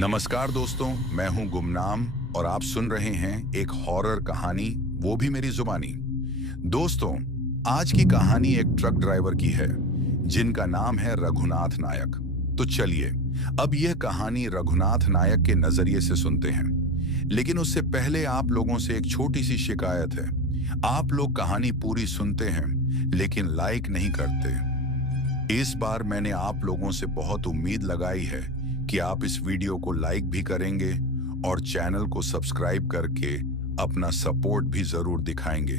नमस्कार दोस्तों, मैं हूं गुमनाम और आप सुन रहे हैं एक हॉरर कहानी, वो भी मेरी जुबानी। दोस्तों, आज की कहानी एक ट्रक ड्राइवर की है जिनका नाम है रघुनाथ नायक। तो चलिए अब यह कहानी रघुनाथ नायक के नजरिए से सुनते हैं। लेकिन उससे पहले आप लोगों से एक छोटी सी शिकायत है। आप लोग कहानी पूरी सुनते हैं लेकिन लाइक नहीं करते। इस बार मैंने आप लोगों से बहुत उम्मीद लगाई है कि आप इस वीडियो को लाइक भी करेंगे और चैनल को सब्सक्राइब करके अपना सपोर्ट भी जरूर दिखाएंगे।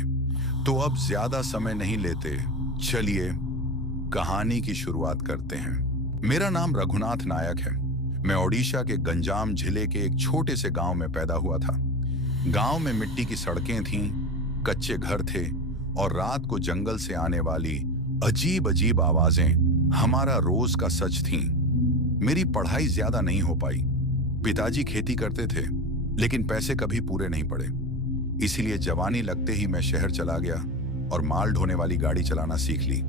तो अब ज्यादा समय नहीं लेते, चलिए कहानी की शुरुआत करते हैं। मेरा नाम रघुनाथ नायक है। मैं ओडिशा के गंजाम जिले के एक छोटे से गांव में पैदा हुआ था। गांव में मिट्टी की सड़कें थीं, कच्चे घर थे और रात को जंगल से आने वाली अजीब अजीब आवाजें हमारा रोज का सच थीं। मेरी पढ़ाई ज्यादा नहीं हो पाई। पिताजी खेती करते थे लेकिन पैसे कभी पूरे नहीं पड़े। इसीलिए जवानी लगते ही मैं शहर चला गया और माल ढोने वाली गाड़ी चलाना सीख ली।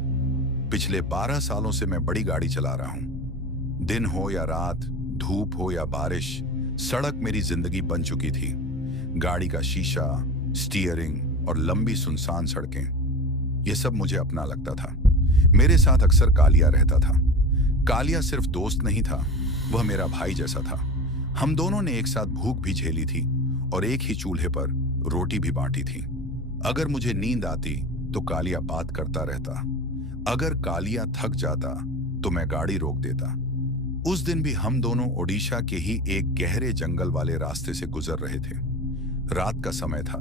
पिछले 12 सालों से मैं बड़ी गाड़ी चला रहा हूं। दिन हो या रात, धूप हो या बारिश, सड़क मेरी जिंदगी बन चुकी थी। गाड़ी का शीशा, स्टीयरिंग और लंबी सुनसान सड़कें, यह सब मुझे अपना लगता था। मेरे साथ अक्सर कालिया रहता था। कालिया सिर्फ दोस्त नहीं था, वह मेरा भाई जैसा था। हम दोनों ने एक साथ भूख भी झेली थी और एक ही चूल्हे पर रोटी भी बांटी थी। अगर मुझे नींद आती तो कालिया बात करता रहता। अगर कालिया थक जाता तो मैं गाड़ी रोक देता। उस दिन भी हम दोनों ओडिशा के ही एक गहरे जंगल वाले रास्ते से गुजर रहे थे। रात का समय था।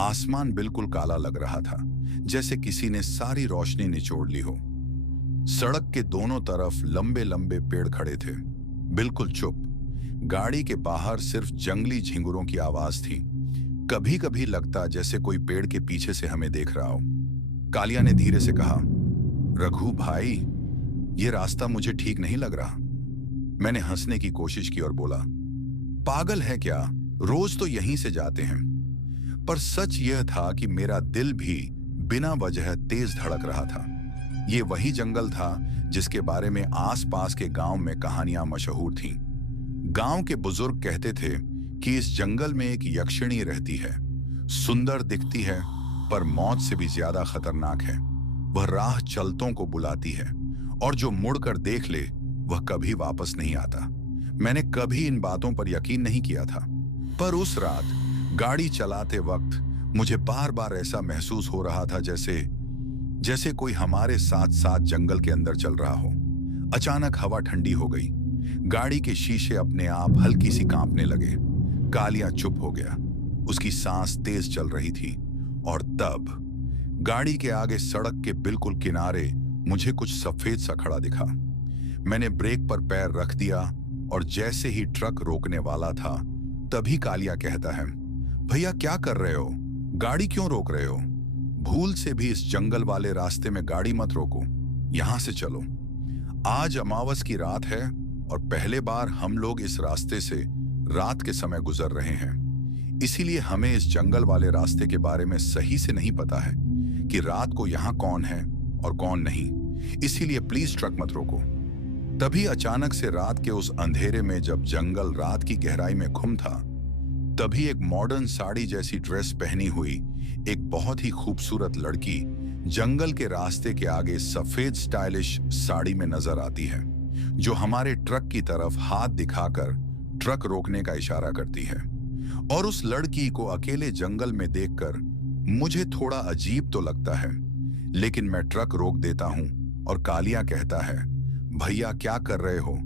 आसमान बिल्कुल काला लग रहा था, जैसे किसी ने सारी रोशनी निचोड़ ली हो। सड़क के दोनों तरफ लंबे लंबे पेड़ खड़े थे, बिल्कुल चुप। गाड़ी के बाहर सिर्फ जंगली झिंगुरों की आवाज थी। कभी कभी लगता जैसे कोई पेड़ के पीछे से हमें देख रहा हो। कालिया ने धीरे से कहा, रघु भाई, ये रास्ता मुझे ठीक नहीं लग रहा। मैंने हंसने की कोशिश की और बोला, पागल है क्या, रोज तो यहीं से जाते हैं। पर सच यह था कि मेरा दिल भी बिना वजह तेज धड़क रहा था। ये वही जंगल था जिसके बारे में आसपास के गांव में कहानियां मशहूर थीं। गांव के बुजुर्ग कहते थे कि इस जंगल में एक यक्षिणी रहती है। सुंदर दिखती है पर मौत से भी ज्यादा खतरनाक है। वह राह चलतों को बुलाती है और जो मुड़कर देख ले वह कभी वापस नहीं आता। मैंने कभी इन बातों पर यकीन नहीं किया था, पर उस रात गाड़ी चलाते वक्त मुझे बार बार ऐसा महसूस हो रहा था जैसे कोई हमारे साथ साथ जंगल के अंदर चल रहा हो। अचानक हवा ठंडी हो गई। गाड़ी के शीशे अपने आप हल्की सी कांपने लगे। कालिया चुप हो गया। उसकी सांस तेज चल रही थी। और तब गाड़ी के आगे सड़क के बिल्कुल किनारे मुझे कुछ सफेद सा खड़ा दिखा। मैंने ब्रेक पर पैर रख दिया और जैसे ही ट्रक रोकने वाला था तभी कालिया कहता है, भैया क्या कर रहे हो, गाड़ी क्यों रोक रहे हो? भूल से भी इस जंगल वाले रास्ते में गाड़ी मत रोको, यहां से चलो। आज अमावस की रात है और पहले बार हम लोग इस रास्ते से रात के समय गुजर रहे हैं। इसीलिए हमें इस जंगल वाले रास्ते के बारे में सही से नहीं पता है कि रात को यहाँ कौन है और कौन नहीं। इसीलिए प्लीज ट्रक मत रोको। तभी अचानक से रात के उस अंधेरे में जब जंगल रात की गहराई में गुम था, तभी एक मॉडर्न साड़ी जैसी ड्रेस पहनी हुई एक बहुत ही खूबसूरत लड़की जंगल के रास्ते के आगे सफेद स्टाइलिश साड़ी में नजर आती है, जो हमारे ट्रक की तरफ हाथ दिखाकर ट्रक रोकने का इशारा करती है। और उस लड़की को अकेले जंगल में देखकर मुझे थोड़ा अजीब तो लगता है, लेकिन मैं ट्रक रोक देता हूं और कालिया कहता है, भैया क्या कर रहे हो?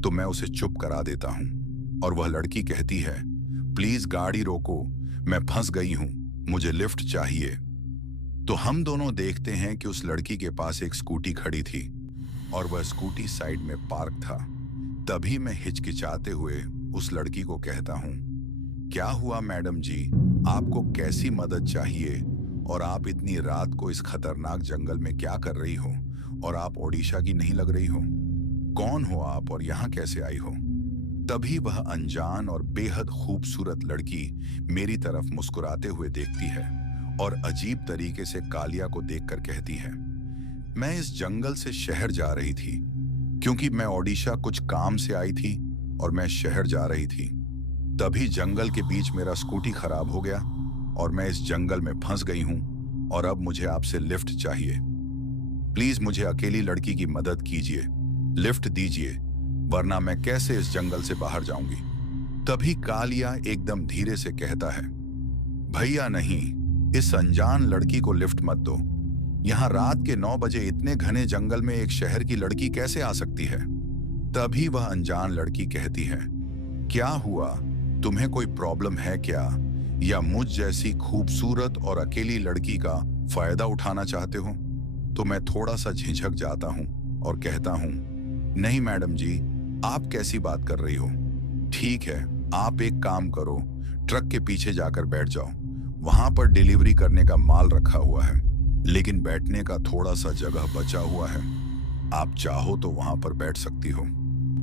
तो मैं उसे चुप करा देता हूं और वह लड़की कहती है, प्लीज गाड़ी रोको, मैं फंस गई हूं, मुझे लिफ्ट चाहिए। तो हम दोनों देखते हैं कि उस लड़की के पास एक स्कूटी खड़ी थी और वह स्कूटी साइड में पार्क था। तभी मैं हिचकिचाते हुए उस लड़की को कहता हूं, क्या हुआ मैडम जी, आपको कैसी मदद चाहिए और आप इतनी रात को इस खतरनाक जंगल में क्या कर रही हो और आप ओडिशा की नहीं लग रही हो? कौन हो आप और यहाँ कैसे आई हो? तभी वह अनजान और बेहद खूबसूरत लड़की मेरी तरफ मुस्कुराते हुए देखती है और अजीब तरीके से कालिया को देखकर कहती है, मैं इस जंगल से शहर जा रही थी क्योंकि मैं ओडिशा कुछ काम से आई थी और मैं शहर जा रही थी। तभी जंगल के बीच मेरा स्कूटी खराब हो गया और मैं इस जंगल में फंस गई हूं और अब मुझे आपसे लिफ्ट चाहिए। प्लीज मुझे अकेली लड़की की मदद कीजिए, लिफ्ट दीजिए, वरना मैं कैसे इस जंगल से बाहर जाऊंगी। तभी कालिया एकदम धीरे से कहता है, भैया नहीं, इस अनजान लड़की को लिफ्ट मत दो। यहाँ रात के 9 बजे इतने घने जंगल में एक शहर की लड़की कैसे आ सकती है। तभी वह अनजान लड़की कहती है, क्या हुआ, तुम्हें कोई प्रॉब्लम है क्या, या मुझ जैसी खूबसूरत और अकेली लड़की का फायदा उठाना चाहते हो। तो मैं थोड़ा सा झिझक जाता हूं और कहता हूं, नहीं मैडम जी, आप कैसी बात कर रही हो। ठीक है, आप एक काम करो, ट्रक के पीछे जाकर बैठ जाओ, वहां पर डिलीवरी करने का माल रखा हुआ है, लेकिन बैठने का थोड़ा सा जगह बचा हुआ है, आप चाहो तो वहां पर बैठ सकती हो।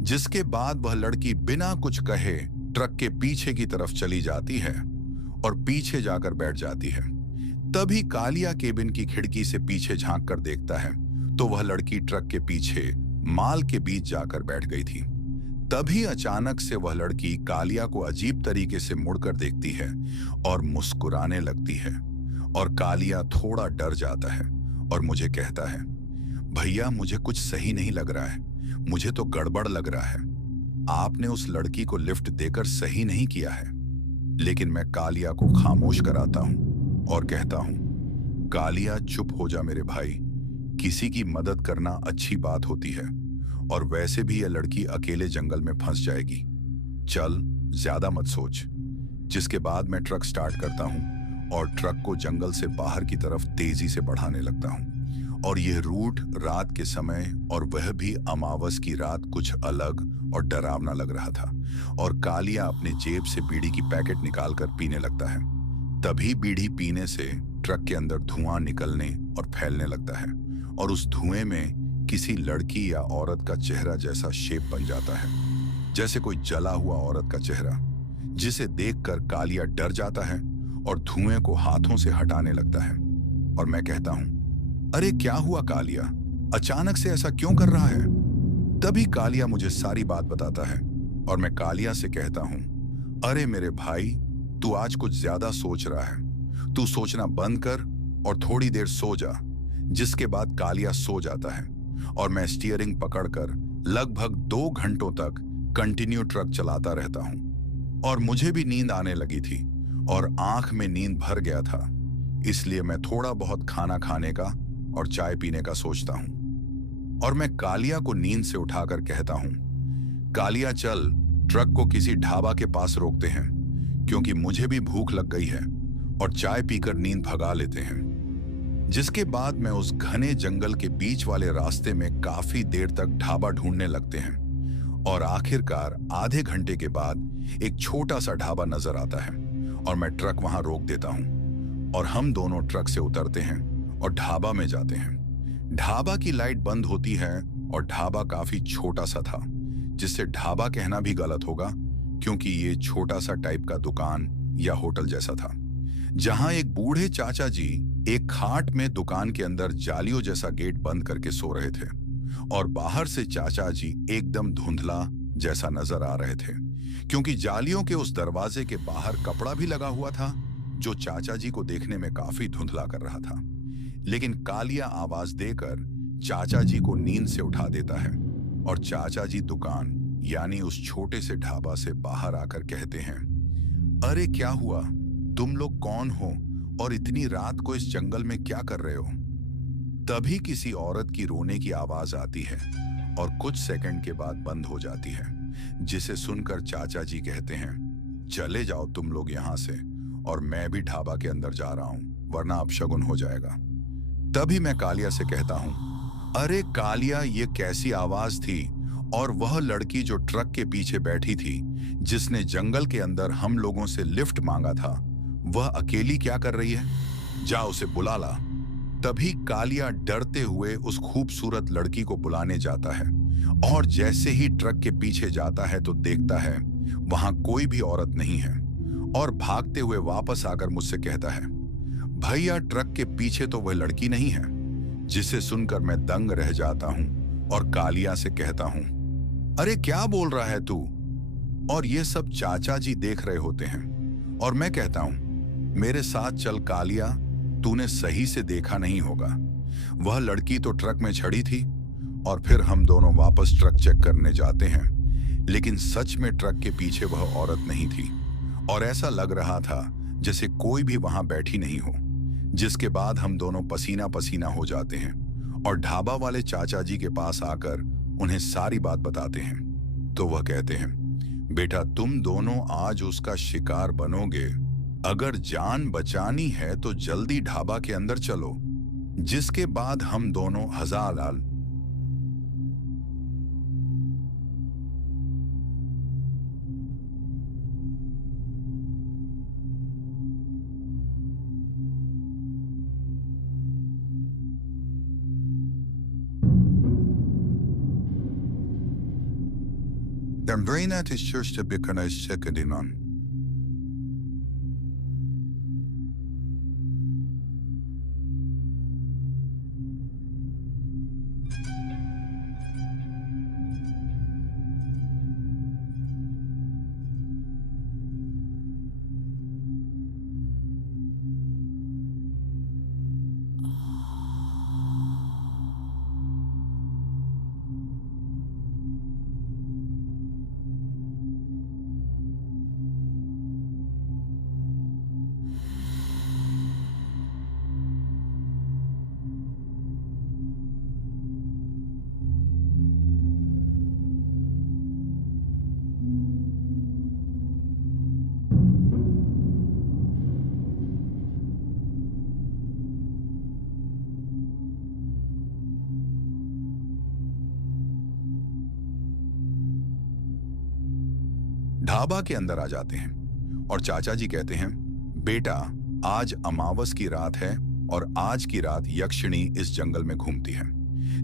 जिसके बाद वह लड़की बिना कुछ कहे ट्रक के पीछे की तरफ चली जाती है और पीछे जाकर बैठ जाती है। तभी कालिया केबिन की खिड़की से पीछे झांक कर देखता है तो वह लड़की ट्रक के पीछे माल के बीच जाकर बैठ गई थी। तभी अचानक से वह लड़की कालिया को अजीब तरीके से मुड़कर देखती है और मुस्कुराने लगती है और कालिया थोड़ा डर जाता है और मुझे कहता है, भैया मुझे कुछ सही नहीं लग रहा है, मुझे तो गड़बड़ लग रहा है, आपने उस लड़की को लिफ्ट देकर सही नहीं किया है। लेकिन मैं कालिया को खामोश कराता हूं और कहता हूं, कालिया चुप हो जा मेरे भाई, किसी की मदद करना अच्छी बात होती है और वैसे भी यह लड़की अकेले जंगल में फंस जाएगी, चल ज्यादा मत सोच। जिसके बाद मैं ट्रक स्टार्ट करता हूं और ट्रक को जंगल से बाहर की तरफ तेजी से बढ़ाने लगता हूं। और यह रूट रात के समय और वह भी अमावस की रात कुछ अलग और डरावना लग रहा था और कालिया अपने जेब से बीड़ी की पैकेट निकालकर पीने लगता है। तभी बीड़ी पीने से ट्रक के अंदर धुआं निकलने और फैलने लगता है और उस धुएं में किसी लड़की या औरत का चेहरा जैसा शेप बन जाता है, जैसे कोई जला हुआ औरत का चेहरा, जिसे देखकर कालिया डर जाता है और धुएं को हाथों से हटाने लगता है। और मैं कहता हूं, अरे क्या हुआ कालिया, अचानक से ऐसा क्यों कर रहा है। तभी कालिया मुझे सारी बात बताता है और मैं कालिया से कहता हूं, अरे मेरे भाई, तू आज कुछ ज्यादा सोच रहा है, तू सोचना बंद कर और थोड़ी देर सो जा। जिसके बाद कालिया सो जाता है और मैं स्टीयरिंग पकड़कर लगभग 2 घंटों तक कंटिन्यू ट्रक चलाता रहता हूं। और मुझे भी नींद आने लगी थी और आंख में नींद भर गया था, इसलिए मैं थोड़ा बहुत खाना खाने का और चाय पीने का सोचता हूं। और मैं कालिया को नींद से उठाकर कहता हूं, कालिया चल, ट्रक को किसी ढाबा के पास रोकते हैं, क्योंकि मुझे भी भूख लग गई है, और चाय पीकर नींद भगा लेते हैं। जिसके बाद मैं उस घने जंगल के बीच वाले रास्ते में काफी देर तक ढाबा ढूंढने लगते हैं और आखिरकार आधे घंटे के बाद एक छोटा सा ढाबा नजर आता है और मैं ट्रक वहां रोक देता हूं और हम दोनों ट्रक से उतरते हैं और ढाबा में जाते हैं। ढाबा की लाइट बंद होती है और ढाबा काफी छोटा सा था, जिससे ढाबा कहना भी गलत होगा क्योंकि ये छोटा सा टाइप का दुकान या होटल जैसा था, जहां एक बूढ़े चाचा जी एक खाट में दुकान के अंदर जालियों जैसा गेट बंद करके सो रहे थे और बाहर से चाचा जी एकदम धुंधला जैसा नजर आ रहे थे, क्योंकि जालियों के उस दरवाजे के बाहर कपड़ा भी लगा हुआ था जो चाचा जी को देखने में काफी धुंधला कर रहा था। लेकिन कालिया आवाज देकर चाचा जी को नींद से उठा देता है और चाचा जी दुकान यानी उस छोटे से ढाबा से बाहर आकर कहते हैं, अरे क्या हुआ, तुम लोग कौन हो और इतनी रात को इस जंगल में क्या कर रहे हो। तभी किसी औरत की रोने की आवाज आती है और कुछ सेकंड के बाद बंद हो जाती है, जिसे सुनकर चाचा जी कहते हैं, चले जाओ तुम लोग यहां से, और मैं भी ढाबा के अंदर जा रहा हूं, वरना अपशगुन हो जाएगा। तभी मैं कालिया से कहता हूं, अरे कालिया, ये कैसी आवाज थी, और वह लड़की जो ट्रक के पीछे बैठी थी, जिसने जंगल के अंदर हम लोगों से लिफ्ट मांगा था, वह अकेली क्या कर रही है, जा उसे बुला ला। तभी कालिया डरते हुए उस खूबसूरत लड़की को बुलाने जाता है और जैसे ही ट्रक के पीछे जाता है तो देखता है वहां कोई भी औरत नहीं है और भागते हुए वापस आकर मुझसे कहता है, भैया ट्रक के पीछे तो वह लड़की नहीं है। जिसे सुनकर मैं दंग रह जाता हूं और कालिया से कहता हूं, अरे क्या बोल रहा है तू, और ये सब चाचा जी देख रहे होते हैं और मैं कहता हूं, मेरे साथ चल कालिया, तूने सही से देखा नहीं होगा। वह लड़की तो ट्रक में चढ़ी थी और फिर हम दोनों वापस ट्रक चेक करने जाते हैं, लेकिन सच में ट्रक के पीछे वह औरत नहीं थी और ऐसा लग रहा था जैसे कोई भी वहां बैठी नहीं हो। जिसके बाद हम दोनों पसीना पसीना हो जाते हैं और ढाबा वाले चाचा जी के पास आकर उन्हें सारी बात बताते हैं। तो वह कहते हैं, बेटा तुम दोनों आज उसका शिकार बनोगे। अगर जान बचानी है तो जल्दी ढाबा के अंदर चलो। जिसके बाद हम दोनों हजालाल Den Brainat is största byggarna i Sekedinan. Dhaba के अंदर आ जाते हैं और चाचा जी कहते हैं, बेटा आज अमावस की रात है और आज की रात यक्षिणी इस जंगल में घूमती है।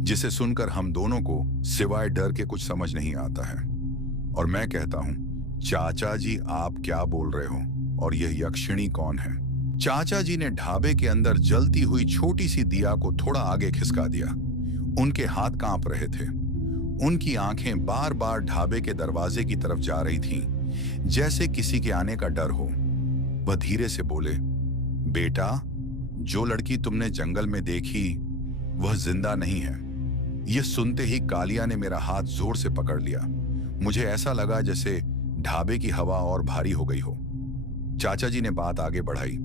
जिसे सुनकर हम दोनों को सिवाय डर के कुछ समझ नहीं आता है और मैं कहता हूं, चाचा जी आप क्या बोल रहे हो और यह यक्षिणी कौन है? चाचा जी ने ढाबे के अंदर जलती हुई छोटी सी दिया को थोड़ा आगे खिसका दिया। उनके हाथ कांप रहे थे। उनकी आंखें बार बार ढाबे के दरवाजे की तरफ जा रही थीं, जैसे किसी के आने का डर हो। वह धीरे से बोले, बेटा जो लड़की तुमने जंगल में देखी वह जिंदा नहीं है। यह सुनते ही कालिया ने मेरा हाथ जोर से पकड़ लिया। मुझे ऐसा लगा जैसे ढाबे की हवा और भारी हो गई हो। चाचा जी ने बात आगे बढ़ाई।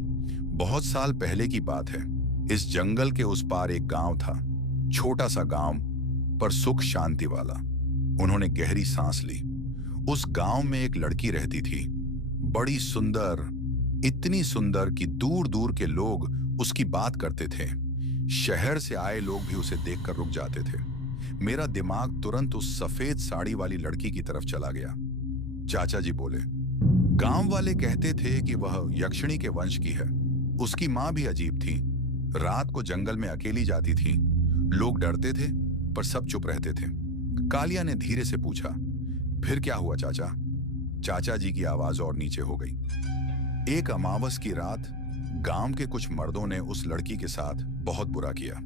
बहुत साल पहले की बात है। इस जंगल के उस पार एक गांव था, छोटा सा गांव पर सुख शांति वाला। उन्होंने गहरी सांस ली। उस गांव में एक लड़की रहती थी, बड़ी सुंदर, इतनी सुंदर कि दूर दूर के लोग उसकी बात करते थे। शहर से आए लोग भी उसे देखकर रुक जाते थे। मेरा दिमाग तुरंत उस सफेद साड़ी वाली लड़की की तरफ चला गया। चाचा जी बोले, गांव वाले कहते थे कि वह यक्षिणी के वंश की है। उसकी मां भी अजीब थी, रात को जंगल में अकेली जाती थी। लोग डरते थे पर सब चुप रहते थे। कालिया ने धीरे से पूछा, फिर क्या हुआ चाचा? चाचा जी की आवाज और नीचे हो गई। एक अमावस की रात गांव के कुछ मर्दों ने उस लड़की के साथ बहुत बुरा किया।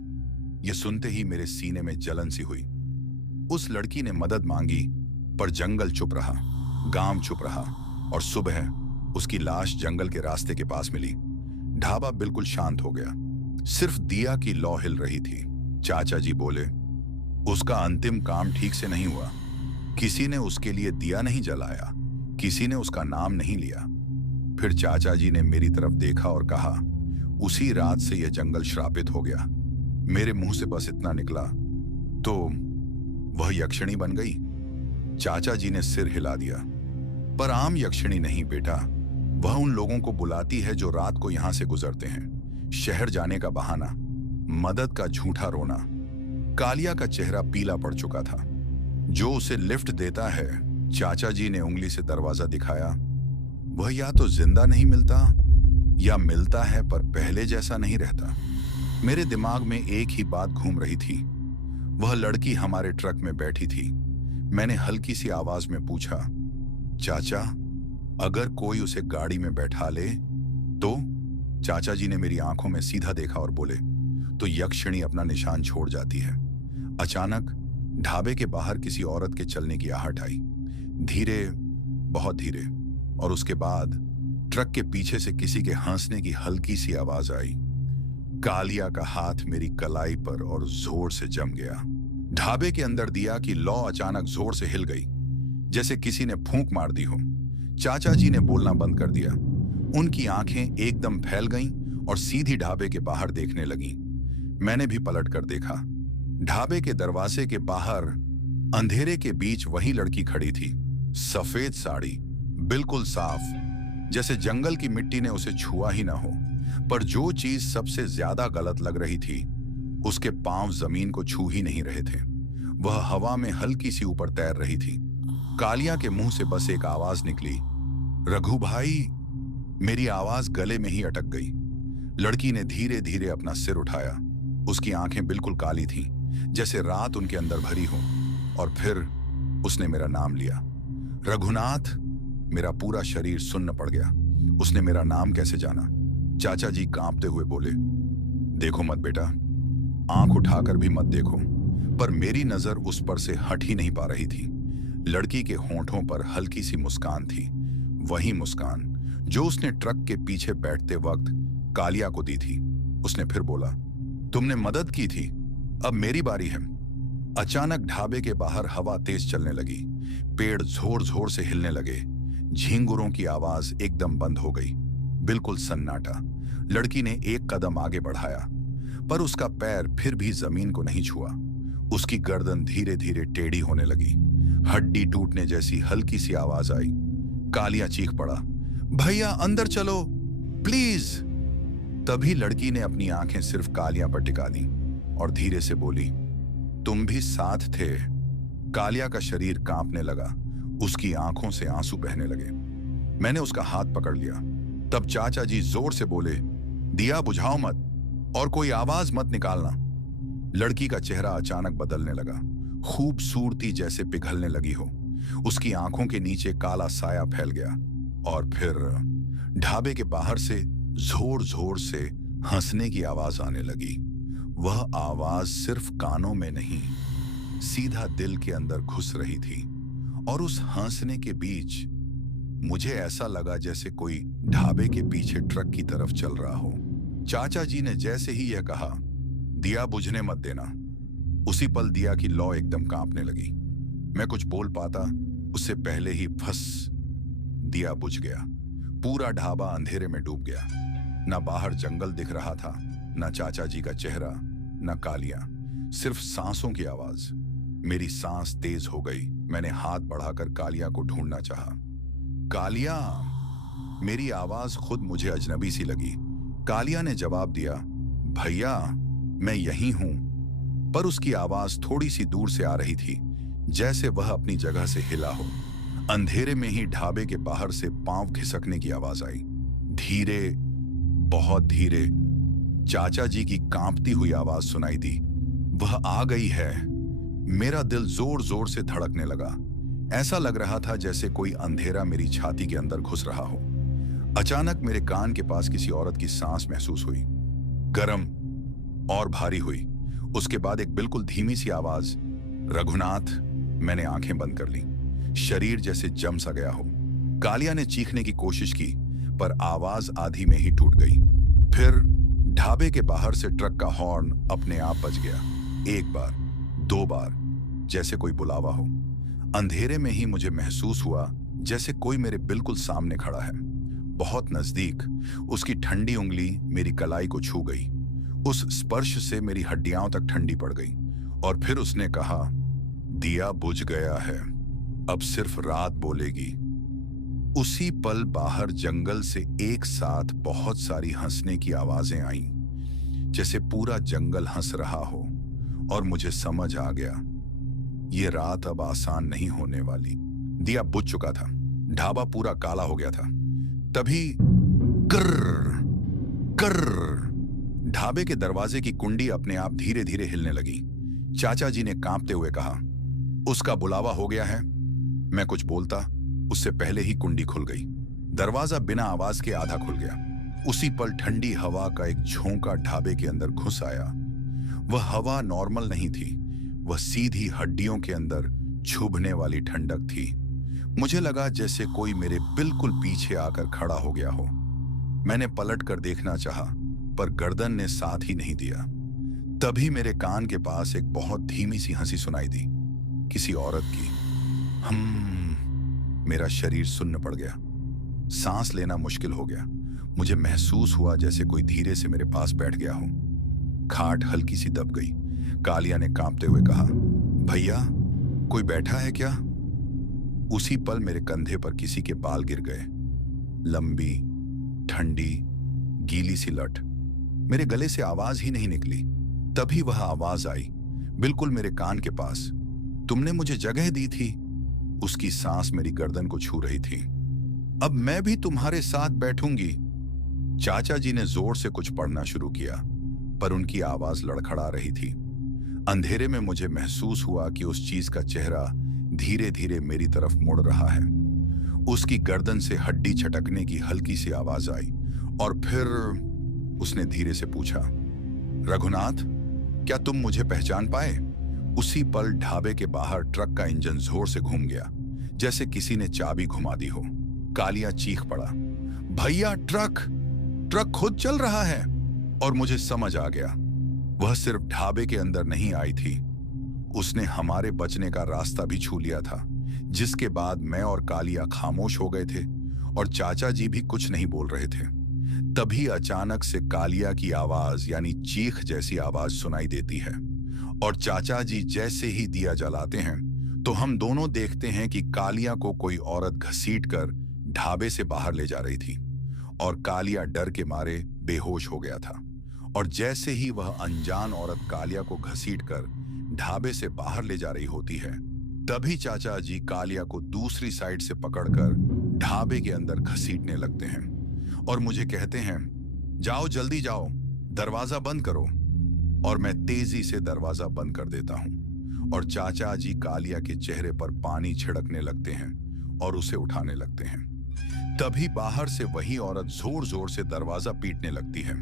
यह सुनते ही मेरे सीने में जलन सी हुई। उस लड़की ने मदद मांगी पर जंगल चुप रहा, गांव चुप रहा और सुबह उसकी लाश जंगल के रास्ते के पास मिली। ढाबा बिल्कुल शांत हो गया, सिर्फ दिया की लौ हिल रही थी। चाचा जी बोले, उसका अंतिम काम ठीक से नहीं हुआ। किसी ने उसके लिए दिया नहीं जलाया, किसी ने उसका नाम नहीं लिया। फिर चाचा जी ने मेरी तरफ देखा और कहा, उसी रात से यह जंगल श्रापित हो गया। मेरे मुंह से बस इतना निकला, तो वह यक्षिणी बन गई। चाचा जी ने सिर हिला दिया, पर आम यक्षिणी नहीं बेटा। वह उन लोगों को बुलाती है जो रात को यहां से गुजरते हैं। शहर जाने का बहाना, मदद का झूठा रोना। कालिया का चेहरा पीला पड़ चुका था। जो उसे लिफ्ट देता है, चाचा जी ने उंगली से दरवाजा दिखाया, वह या तो जिंदा नहीं मिलता या मिलता है पर पहले जैसा नहीं रहता। मेरे दिमाग में एक ही बात घूम रही थी। वह लड़की हमारे ट्रक में बैठी थी। मैंने हल्की सी आवाज में पूछा, चाचा अगर कोई उसे गाड़ी में बैठा ले तो? चाचा जी ने मेरी आंखों में सीधा देखा और बोले, तो यक्षिणी अपना निशान छोड़ जाती है। अचानक ढाबे के बाहर किसी औरत के चलने की आहट आई। धीरे, बहुत धीरे। और उसके बाद ट्रक के पीछे से किसी के हंसने की हल्की सी आवाज आई। कालिया का हाथ मेरी कलाई पर और जोर से जम गया। ढाबे के अंदर दिया कि लौ अचानक जोर से हिल गई, जैसे किसी ने फूंक मार दी हो। चाचा जी ने बोलना बंद कर दिया। उनकी आंखें एकदम फैल गईं और सीधी ढाबे के बाहर देखने लगीं। मैंने भी पलट कर देखा। ढाबे के दरवाजे के बाहर अंधेरे के बीच वही लड़की खड़ी थी। सफेद साड़ी, बिल्कुल साफ, जैसे जंगल की मिट्टी ने उसे छुआ ही ना हो। पर जो चीज सबसे ज्यादा गलत लग रही थी, उसके पांव जमीन को छू ही नहीं रहे थे। वह हवा में हल्की सी ऊपर तैर रही थी। कालिया के मुंह से बस एक आवाज निकली, रघु भाई। मेरी आवाज गले में ही अटक गई। लड़की ने धीरे धीरे अपना सिर उठाया। उसकी आंखें बिल्कुल काली थीं, जैसे रात उनके अंदर भरी हो। और फिर उसने मेरा नाम लिया, रघुनाथ। मेरा पूरा शरीर सुन्न पड़ गया। उसने मेरा नाम कैसे जाना? चाचा जी कांपते हुए बोले, देखो मत बेटा, आंख उठाकर भी मत देखो। पर मेरी नजर उस पर से हट ही नहीं पा रही थी। लड़की के होंठों पर हल्की सी मुस्कान थी, वही मुस्कान जो उसने ट्रक के पीछे बैठते वक्त कालिया को दी थी। उसने फिर बोला, तुमने मदद की थी, अब मेरी बारी है। अचानक ढाबे के बाहर हवा तेज चलने लगी। पेड़ जोर जोर से हिलने लगे। झींगुरों की आवाज एकदम बंद हो गई। बिल्कुल सन्नाटा। लड़की ने एक कदम आगे बढ़ाया, पर उसका पैर फिर भी जमीन को नहीं छुआ। उसकी गर्दन धीरे धीरे टेढ़ी होने लगी। हड्डी टूटने जैसी हल्की सी आवाज आई। कालिया चीख पड़ा, भैया अंदर चलो प्लीज। तभी लड़की ने अपनी आंखें सिर्फ कालिया पर टिका दी और धीरे से बोली, तुम भी साथ थे। कालिया का शरीर कांपने लगा। उसकी आंखों से आंसू बहने लगे। मैंने उसका हाथ पकड़ लिया। तब चाचा जी जोर से बोले, दिया बुझाओ मत और कोई आवाज मत निकालना। लड़की का चेहरा अचानक बदलने लगा। खूबसूरती जैसे पिघलने लगी हो। उसकी आंखों के नीचे काला साया फैल गया। और फिर ढाबे के बाहर से जोर जोर से हंसने की आवाज आने लगी। वह आवाज सिर्फ कानों में नहीं, सीधा दिल के अंदर घुस रही थी। और उस हंसने के बीच मुझे ऐसा लगा जैसे कोई ढाबे के पीछे ट्रक की तरफ चल रहा हो। चाचा जी ने जैसे ही यह कहा, दिया बुझने मत देना, उसी पल दिया की लौ एकदम कांपने लगी। मैं कुछ बोल पाता उससे पहले ही फस दिया बुझ गया। पूरा ढाबा अंधेरे में डूब गया। ना बाहर जंगल दिख रहा था, ना चाचा जी का चेहरा, ना कालिया, सिर्फ सांसों की आवाज। मेरी सांस तेज हो गई। मैंने हाथ बढ़ाकर कालिया को ढूंढना चाहा। कालिया! मेरी आवाज खुद मुझे अजनबी सी लगी। कालिया ने जवाब दिया, भैया मैं यहीं हूं। पर उसकी आवाज थोड़ी सी दूर से आ रही थी, जैसे वह अपनी जगह से हिला हो। अंधेरे में ही ढाबे के बाहर से पांव खिसकने की आवाज आई, धीरे, बहुत धीरे। चाचा जी की कांपती हुई आवाज सुनाई दी, वह आ गई है। मेरा दिल जोर जोर से धड़कने लगा। ऐसा लग रहा था जैसे कोई अंधेरा मेरी छाती के अंदर घुस रहा हो। अचानक मेरे कान के पास किसी औरत की सांस महसूस हुई, गरम और भारी हुई। उसके बाद एक बिल्कुल धीमी सी आवाज, रघुनाथ। मैंने आंखें बंद कर ली। शरीर जैसे जम सा गया हो। कालिया ने चीखने की कोशिश की, पर आवाज आधी में ही टूट गई। फिर ढाबे के बाहर से ट्रक का हॉर्न अपने आप बज गया। एक बार, दो बार, जैसे कोई बुलावा हो। अंधेरे में ही मुझे महसूस हुआ जैसे कोई मेरे बिल्कुल सामने खड़ा है, बहुत नजदीक। उसकी ठंडी उंगली मेरी कलाई को छू गई। उस स्पर्श से मेरी हड्डियां तक ठंडी पड़ गई। और फिर उसने कहा, दिया बुझ गया है, अब सिर्फ रात बोलेगी। उसी पल बाहर जंगल से एक साथ बहुत सारी हंसने की आवाजें आईं, जैसे पूरा जंगल हंस रहा हो। और मुझे समझ आ गया, ये रात अब आसान नहीं होने वाली। दिया बुझ चुका था। ढाबा पूरा काला हो गया था। तभी कर्र कर्र, ढाबे के दरवाजे की कुंडी अपने आप धीरे धीरे हिलने लगी। चाचा जी ने कांपते हुए कहा, उसका बुलावा हो गया है। मैं कुछ बोलता उससे पहले ही कुंडी खुल गई। दरवाजा बिना आवाज के आधा खुल गया। उसी पल ठंडी हवा का एक झोंका ढाबे के अंदर घुस आया। वह हवा नॉर्मल नहीं थी, वह सीधी हड्डियों के अंदर छुभने वाली ठंडक थी। मुझे लगा जैसे कोई मेरे बिल्कुल पीछे आकर खड़ा हो गया हो। मैंने पलट कर देखना चाहा, पर गर्दन ने साथ ही नहीं दिया। तभी मेरे कान के पास एक बहुत धीमी सी हंसी सुनाई दी, किसी औरत की। मेरा शरीर सुन्न पड़ गया, सांस लेना मुश्किल हो गया। मुझे महसूस हुआ जैसे कोई धीरे से मेरे पास बैठ गया हो। खाट हल्की सी दब गई। कालिया ने कांपते हुए कहा, भैया, कोई बैठा है क्या? उसी पल मेरे कंधे पर किसी के बाल गिर गए, लंबी, ठंडी, गीली सी लट। मेरे गले से आवाज ही नहीं निकली। तभी वह आवाज आई, बिल्कुल मेरे कान के पास। तुमने मुझे जगह दी थी। उसकी सांस मेरी गर्दन को छू रही थी। अब मैं भी तुम्हारे साथ बैठूंगी। चाचा जी ने जोर से कुछ पढ़ना शुरू किया, पर उनकी आवाज लड़खड़ा रही थी। अंधेरे में मुझे महसूस हुआ कि उस चीज का चेहरा धीरे धीरे मेरी तरफ मुड़ रहा है। उसकी गर्दन से हड्डी छटकने की हल्की सी आवाज आई, और फिर उसने धीरे से पूछा, रघुनाथ, क्या तुम मुझे पहचान पाए? उसी पल ढाबे के बाहर ट्रक का इंजन जोर से घूम गया, जैसे किसी ने चाबी घुमा दी हो। कालिया चीख पड़ा, भैया, ट्रक खुद चल रहा है। और मुझे समझ आ गया, वह सिर्फ ढाबे के अंदर नहीं आई थी, उसने हमारे बचने का रास्ता भी छू लिया था। जिसके बाद मैं और कालिया खामोश हो गए थे, और चाचा जी भी कुछ नहीं बोल रहे थे। तभी अचानक से कालिया की आवाज, यानी चीख जैसी आवाज सुनाई देती है, और चाचा जी जैसे ही दिया जलाते हैं तो हम दोनों देखते हैं कि कालिया को कोई औरत घसीट कर ढाबे से बाहर ले जा रही थी, और कालिया डर के मारे बेहोश हो गया था। और जैसे ही वह अनजान औरत कालिया को घसीटकर ढाबे से बाहर ले जा रही होती है, तभी चाचा जी कालिया को दूसरी साइड से पकड़कर ढाबे के अंदर घसीटने लगते हैं, और मुझे कहते हैं, जाओ, जल्दी जाओ, दरवाजा बंद करो। और मैं तेजी से दरवाजा बंद कर देता हूं, और चाचा जी कालिया के चेहरे पर पानी छिड़कने लगते हैं और उसे उठाने लगते हैं। तभी बाहर से वही औरत जोर जोर से दरवाजा पीटने लगती है,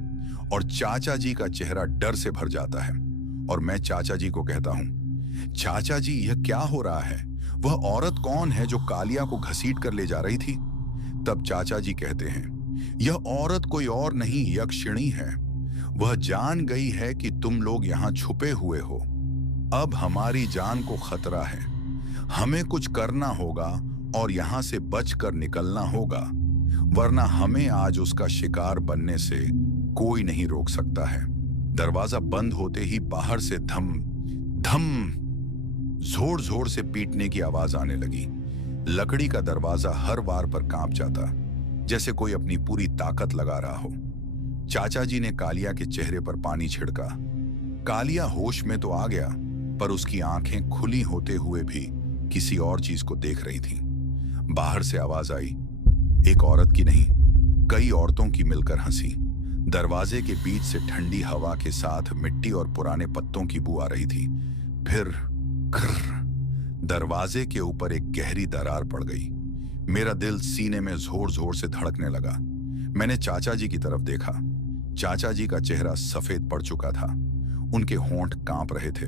और चाचा जी का चेहरा डर से भर जाता है। और मैं चाचा जी को कहता हूं, चाचा जी, यह क्या हो रहा है? वह औरत कौन है जो कालिया को घसीट कर ले जा रही थी? तब चाचा जी कहते हैं, यह औरत कोई और नहीं, यक्षिणी है। वह जान गई है कि तुम लोग यहां छुपे हुए हो। अब हमारी जान को खतरा है, हमें कुछ करना होगा और यहां से बचकर निकलना होगा, वरना हमें आज उसका शिकार बनने से कोई नहीं रोक सकता है। दरवाजा बंद होते ही बाहर से धम धम जोर जोर से पीटने की आवाज आने लगी। लकड़ी का दरवाजा हर बार पर कांप जाता, जैसे कोई अपनी पूरी ताकत लगा रहा हो। चाचा जी ने कालिया के चेहरे पर पानी छिड़का। कालिया होश में तो आ गया, पर उसकी आंखें खुली होते हुए भी किसी और चीज को देख रही थीं। बाहर से आवाज आई, एक औरत की नहीं, कई औरतों की मिलकर हंसी। दरवाजे के बीच से ठंडी हवा के साथ मिट्टी और पुराने पत्तों की बू आ रही थी। फिर खर्र, दरवाजे के ऊपर एक गहरी दरार पड़ गई। मेरा दिल सीने में जोर जोर से धड़कने लगा। मैंने चाचा जी की तरफ देखा। चाचा जी का चेहरा सफेद पड़ चुका था, उनके होंठ कांप रहे थे।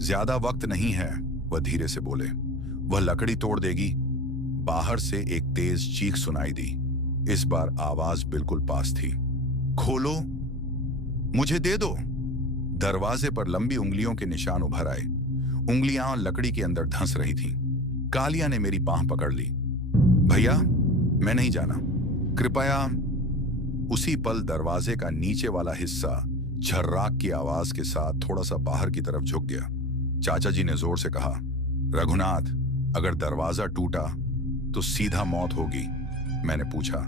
ज्यादा वक्त नहीं है, वह धीरे से बोले, वह लकड़ी तोड़ देगी। बाहर से एक तेज चीख सुनाई दी। इस बार आवाज बिल्कुल पास थी, खोलो, मुझे दे दो। दरवाजे पर लंबी उंगलियों के निशान उभर आए। उंगलियां लकड़ी के अंदर धंस रही थीं। कालिया ने मेरी बांह पकड़ ली। भैया, मैं नहीं जाना, कृपया। उसी पल दरवाजे का नीचे वाला हिस्सा झर्राक की आवाज के साथ थोड़ा सा बाहर की तरफ झुक गया। चाचा जी ने जोर से कहा, रघुनाथ, अगर दरवाजा टूटा तो सीधा मौत होगी। मैंने पूछा,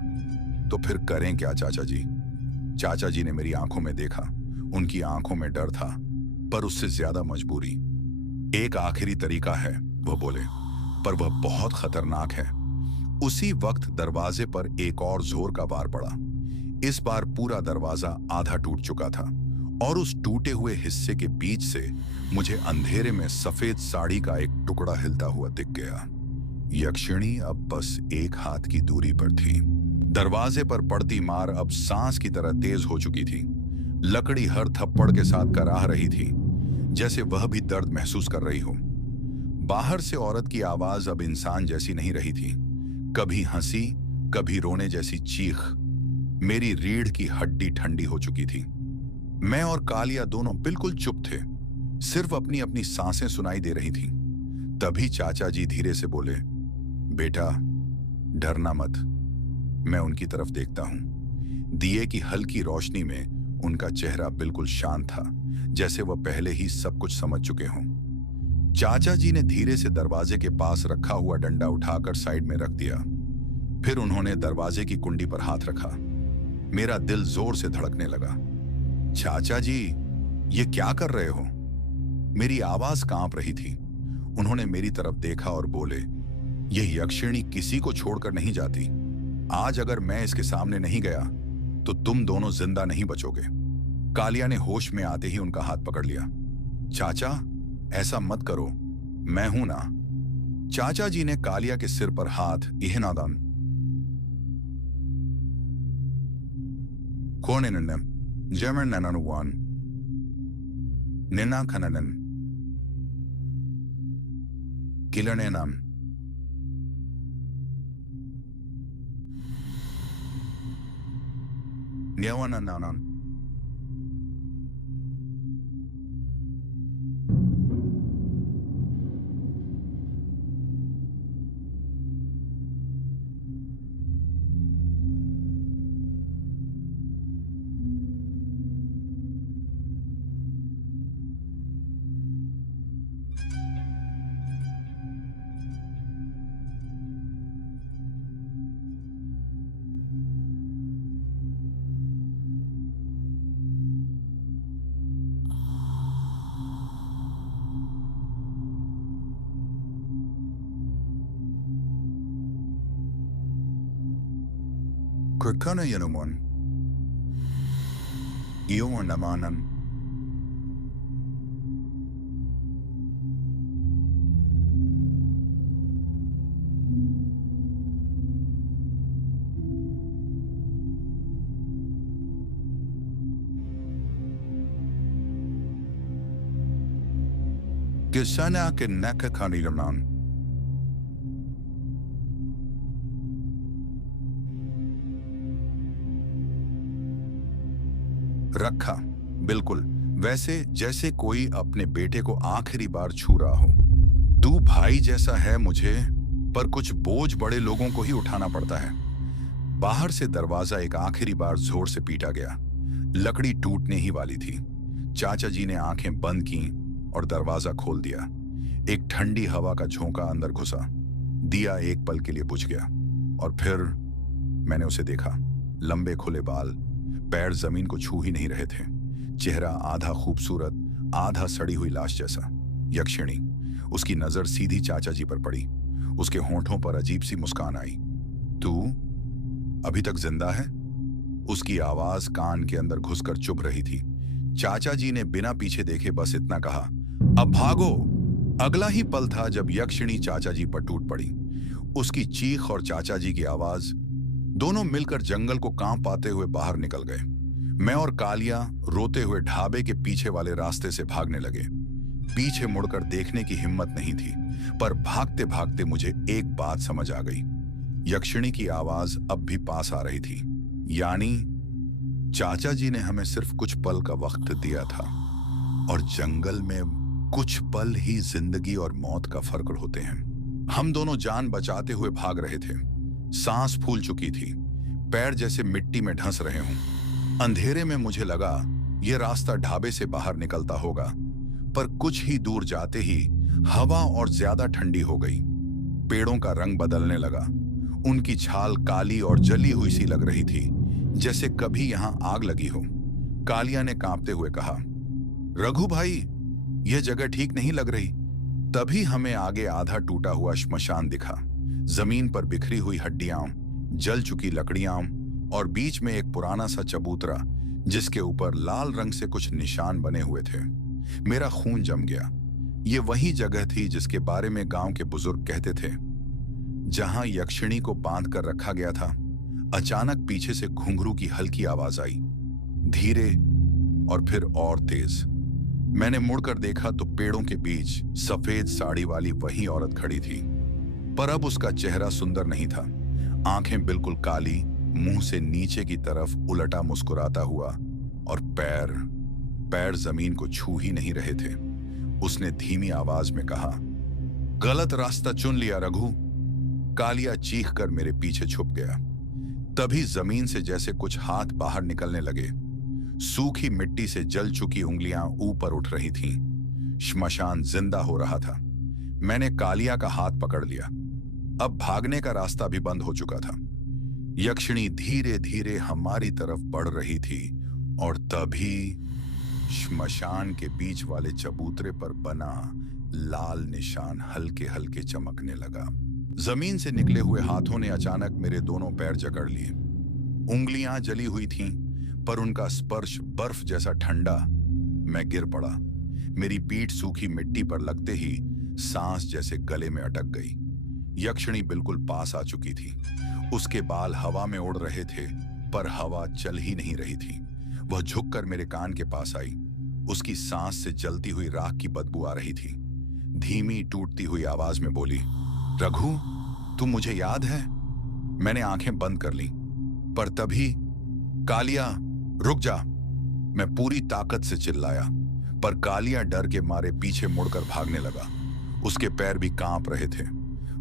तो फिर करें क्या चाचा जी? चाचा जी ने मेरी आंखों में देखा। उनकी आंखों में डर था, पर उससे ज्यादा मजबूरी। एक आखिरी तरीका है, वह बोले, पर वह बहुत खतरनाक है। उसी वक्त दरवाजे पर एक और जोर का वार पड़ा। इस बार पूरा दरवाजा आधा टूट चुका था, और उस टूटे हुए हिस्से के बीच से मुझे अंधेरे में सफेद साड़ी का एक टुकड़ा हिलता हुआ दिख गया। यक्षिणी अब बस एक हाथ की दूरी पर थी। दरवाजे पर पड़ती मार अब सांस की तरह तेज हो चुकी थी। लकड़ी हर थप्पड़ के साथ कराह रही थी, जैसे वह भी दर्द महसूस कर रही हो। बाहर से औरत की आवाज अब इंसान जैसी नहीं रही थी। कभी हंसी, कभी रोने जैसी चीख। मेरी रीढ़ की हड्डी ठंडी हो चुकी थी। मैं और कालिया दोनों बिल्कुल चुप थे, सिर्फ अपनी अपनी सांसें सुनाई दे रही थीं। तभी चाचा जी धीरे से बोले, बेटा डरना मत। मैं उनकी तरफ देखता हूं। दिए की हल्की रोशनी में उनका चेहरा बिल्कुल शांत था, जैसे वह पहले ही सब कुछ समझ चुके हों। चाचा जी ने धीरे से दरवाजे के पास रखा हुआ डंडा उठाकर साइड में रख दिया। फिर उन्होंने दरवाजे की कुंडी पर हाथ रखा। मेरा दिल जोर से धड़कने लगा। चाचा जी, ये क्या कर रहे हो? मेरी आवाज कांप रही थी। उन्होंने मेरी तरफ देखा और बोले, यह यक्षिणी किसी को छोड़कर नहीं जाती। आज अगर मैं इसके सामने नहीं गया तो तुम दोनों जिंदा नहीं बचोगे। कालिया ने होश में आते ही उनका हाथ पकड़ लिया। चाचा, ऐसा मत करो, मैं हूं ना। चाचा जी ने कालिया के सिर पर हाथ इहनादान कोनेनन जेमरनननुवान निना खननन किलनेनाम न्यवननानन Kurkana Yanumon Ion Namanan Gisana Kinaka Kanigaman रखा, बिल्कुल वैसे जैसे कोई अपने बेटे को आखिरी बार छू रहा हो। तू भाई जैसा है मुझे, पर कुछ बोझ बड़े लोगों को ही उठाना पड़ता है। बाहर से दरवाजा एक आखिरी बार जोर से पीटा गया। लकड़ी टूटने ही वाली थी। चाचा जी ने आंखें बंद की और दरवाजा खोल दिया। एक ठंडी हवा का झोंका अंदर घुसा। दिया एक पल के लिए बुझ गया और फिर मैंने उसे देखा। लंबे खुले बाल, पैर जमीन को छू ही नहीं रहे थे। चेहरा आधा खूबसूरत, आधा सड़ी हुई लाश जैसा। यक्षिणी। उसकी नजर सीधी चाचा जी पर पड़ी। उसके होंठों पर अजीब सी मुस्कान आई। तू अभी तक जिंदा है? उसकी आवाज कान के अंदर घुसकर चुभ रही थी। चाचा जी ने बिना पीछे देखे बस इतना कहा, अब भागो। अगला ही पल था जब यक्षिणी चाचा जी पर टूट पड़ी। उसकी चीख और चाचा जी की आवाज दोनों मिलकर जंगल को कांप पाते हुए बाहर निकल गए। मैं और कालिया रोते हुए ढाबे के पीछे वाले रास्ते से भागने लगे। पीछे मुड़कर देखने की हिम्मत नहीं थी, पर भागते भागते मुझे एक बात समझ आ गई। यक्षिणी की आवाज अब भी पास आ रही थी। यानी चाचा जी ने हमें सिर्फ कुछ पल का वक्त दिया था, और जंगल में कुछ पल ही जिंदगी और मौत का फर्क होते हैं। हम दोनों जान बचाते हुए भाग रहे थे। सांस फूल चुकी थी, पैर जैसे मिट्टी में ढंस रहे हों। अंधेरे में मुझे लगा यह रास्ता ढाबे से बाहर निकलता होगा, पर कुछ ही दूर जाते ही हवा और ज्यादा ठंडी हो गई। पेड़ों का रंग बदलने लगा। उनकी छाल काली और जली हुई सी लग रही थी, जैसे कभी यहां आग लगी हो। कालिया ने कांपते हुए कहा, रघु भाई, यह जगह ठीक नहीं लग रही। तभी हमें आगे आधा टूटा हुआ श्मशान दिखा। जमीन पर बिखरी हुई हड्डियां, जल चुकी लकड़ियां और बीच में एक पुराना सा चबूतरा, जिसके ऊपर लाल रंग से कुछ निशान बने हुए थे। मेरा खून जम गया। ये वही जगह थी जिसके बारे में गांव के बुजुर्ग कहते थे, जहां यक्षिणी को बांध कर रखा गया था। अचानक पीछे से घुंघरू की हल्की आवाज आई, धीरे और फिर और तेज। मैंने मुड़कर देखा तो पेड़ों के बीच सफेद साड़ी वाली वही औरत खड़ी थी, पर अब उसका चेहरा सुंदर नहीं था। आंखें बिल्कुल काली, मुंह से नीचे की तरफ उलटा मुस्कुराता हुआ, और पैर पैर जमीन को छू ही नहीं रहे थे। उसने धीमी आवाज में कहा, गलत रास्ता चुन लिया रघु। कालिया चीख कर मेरे पीछे छुप गया। तभी जमीन से जैसे कुछ हाथ बाहर निकलने लगे। सूखी मिट्टी से जल चुकी उंगलियां ऊपर उठ रही थीं। श्मशान जिंदा हो रहा था। मैंने कालिया का हाथ पकड़ लिया। अब भागने का रास्ता भी बंद हो चुका था। यक्षिणी धीरे धीरे हमारी तरफ बढ़ रही थी, और तभी श्मशान के बीच वाले चबूतरे पर बना लाल निशान हल्के हल्के चमकने लगा। जमीन से निकले हुए हाथों ने अचानक मेरे दोनों पैर जकड़ लिए। उंगलियां जली हुई थीं, पर उनका स्पर्श बर्फ जैसा ठंडा। मैं गिर पड़ा। मेरी पीठ सूखी मिट्टी पर लगते ही सांस जैसे गले में अटक गई। यक्षिणी बिल्कुल पास आ चुकी थी। उसके बाल हवा में उड़ रहे थे, पर हवा चल ही नहीं रही थी। वह झुककर मेरे कान के पास आई। उसकी सांस से जलती हुई राख की बदबू आ रही थी। धीमी टूटती हुई आवाज में बोली, रघु, तुम मुझे याद है? मैंने आंखें बंद कर ली, पर तभी, कालिया, रुक जा! मैं पूरी ताकत से चिल्लाया, पर कालिया डर के मारे पीछे मुड़कर भागने लगा। उसके पैर भी कांप रहे थे।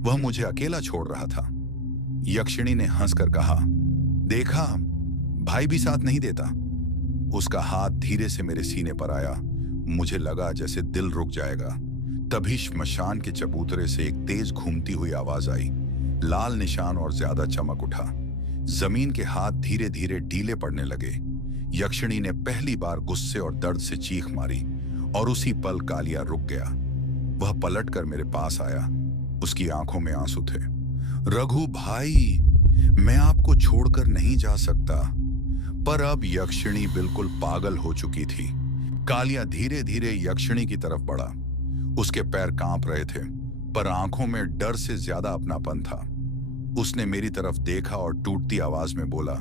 वह मुझे अकेला छोड़ रहा था। यक्षिणी ने हंसकर कहा, देखा, भाई भी साथ नहीं देता। उसका हाथ धीरे से मेरे सीने पर आया। मुझे लगा जैसे दिल रुक जाएगा। तभी श्मशान के चबूतरे से एक तेज घूमती हुई आवाज आई। लाल निशान और ज्यादा चमक उठा। जमीन के हाथ धीरे धीरे ढीले पड़ने लगे। यक्षिणी ने पहली बार गुस्से और दर्द से चीख मारी, और उसी पल कालिया रुक गया। वह पलटकर मेरे पास आया। उसकी आंखों में आंसू थे। रघु भाई, मैं आपको छोड़कर नहीं जा सकता। पर अब यक्षिणी बिल्कुल पागल हो चुकी थी। कालिया धीरे धीरे यक्षिणी की तरफ बढ़ा। उसके पैर कांप रहे थे, पर आंखों में डर से ज्यादा अपनापन था। उसने मेरी तरफ देखा और टूटती आवाज में बोला,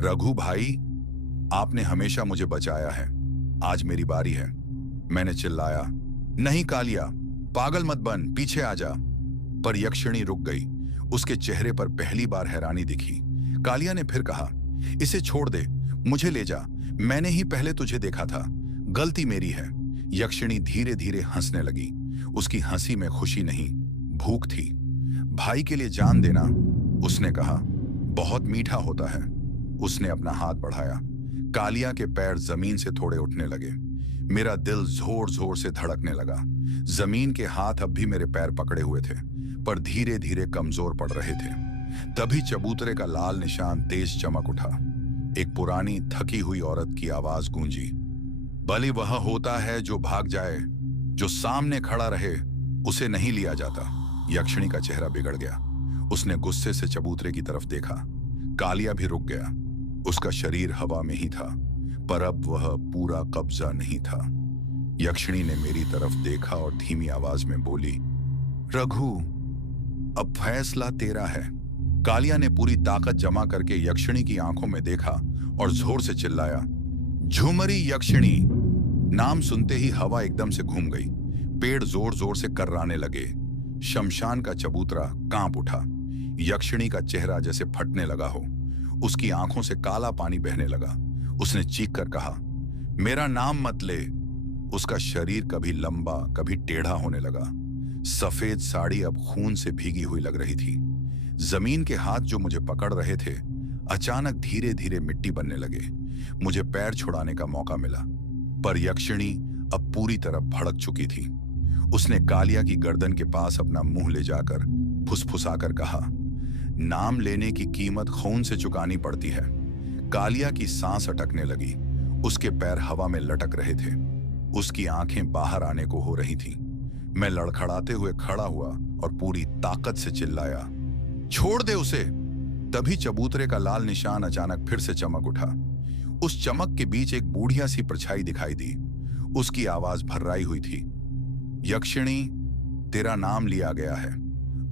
रघु भाई, आपने हमेशा मुझे बचाया है। आज मेरी बारी है। मैंने चिल्लाया, नहीं कालिया, पागल मत बन, पीछे आ जा। पर यक्षिणी रुक गई। उसके चेहरे पर पहली बार हैरानी दिखी। कालिया ने फिर कहा, इसे छोड़ दे, मुझे ले जा। मैंने ही पहले तुझे देखा था, गलती मेरी है। यक्षिणी धीरे धीरे हंसने लगी। उसकी हंसी में खुशी नहीं, भूख थी। भाई के लिए जान देना, उसने कहा, बहुत मीठा होता है। उसने अपना हाथ बढ़ाया। कालिया के पैर जमीन से थोड़े उठने लगे। मेरा दिल जोर जोर से धड़कने लगा। जमीन के हाथ अब भी मेरे पैर पकड़े हुए थे, पर धीरे धीरे कमजोर पड़ रहे थे। तभी चबूतरे का लाल निशान तेज चमक उठा। एक पुरानी थकी हुई औरत की आवाज गूंजी, बलि वह होता है जो भाग जाए, जो सामने खड़ा रहे उसे नहीं लिया जाता। यक्षिणी का चेहरा बिगड़ गया। उसने गुस्से से चबूतरे की तरफ देखा। कालिया भी रुक गया। उसका शरीर हवा में ही था, पर अब वह पूरा कब्जा नहीं था। यक्षिणी ने मेरी तरफ देखा और धीमी आवाज में बोली, रघु, अब फैसला तेरा है। कालिया ने पूरी ताकत जमा करके यक्षिणी की आंखों में देखा और जोर से चिल्लाया, झुमरी यक्षिणी। नाम सुनते ही हवा एकदम से घूम गई। पेड़ जोर जोर से कर्राने लगे। शमशान का चबूतरा कांप उठा। यक्षिणी का चेहरा जैसे फटने लगा हो। उसकी आंखों से काला पानी बहने लगा। उसने चीख कर कहा, मेरा नाम मत ले। उसका शरीर कभी लंबा कभी टेढ़ा होने लगा। सफेद साड़ी अब खून से भीगी हुई लग रही थी। जमीन के हाथ जो मुझे पकड़ रहे थे अचानक धीरे धीरे मिट्टी बनने लगे। मुझे पैर छुड़ाने का मौका मिला, पर यक्षिणी अब पूरी तरह भड़क चुकी थी। उसने कालिया की गर्दन के पास अपना मुंह ले जाकर फुसफुसाकर कहा, नाम लेने की कीमत खून से चुकानी पड़ती है। कालिया की सांस अटकने लगी। उसके पैर हवा में लटक रहे थे। उसकी आंखें बाहर आने को हो रही थीं। मैं लड़खड़ाते हुए खड़ा हुआ और पूरी ताकत से चिल्लाया, छोड़ दे उसे। तभी चबूतरे का लाल निशान अचानक फिर से चमक उठा। उस चमक के बीच एक बूढ़िया सी परछाई दिखाई दी। उसकी आवाज भर्राई हुई थी, यक्षिणी, तेरा नाम लिया गया है।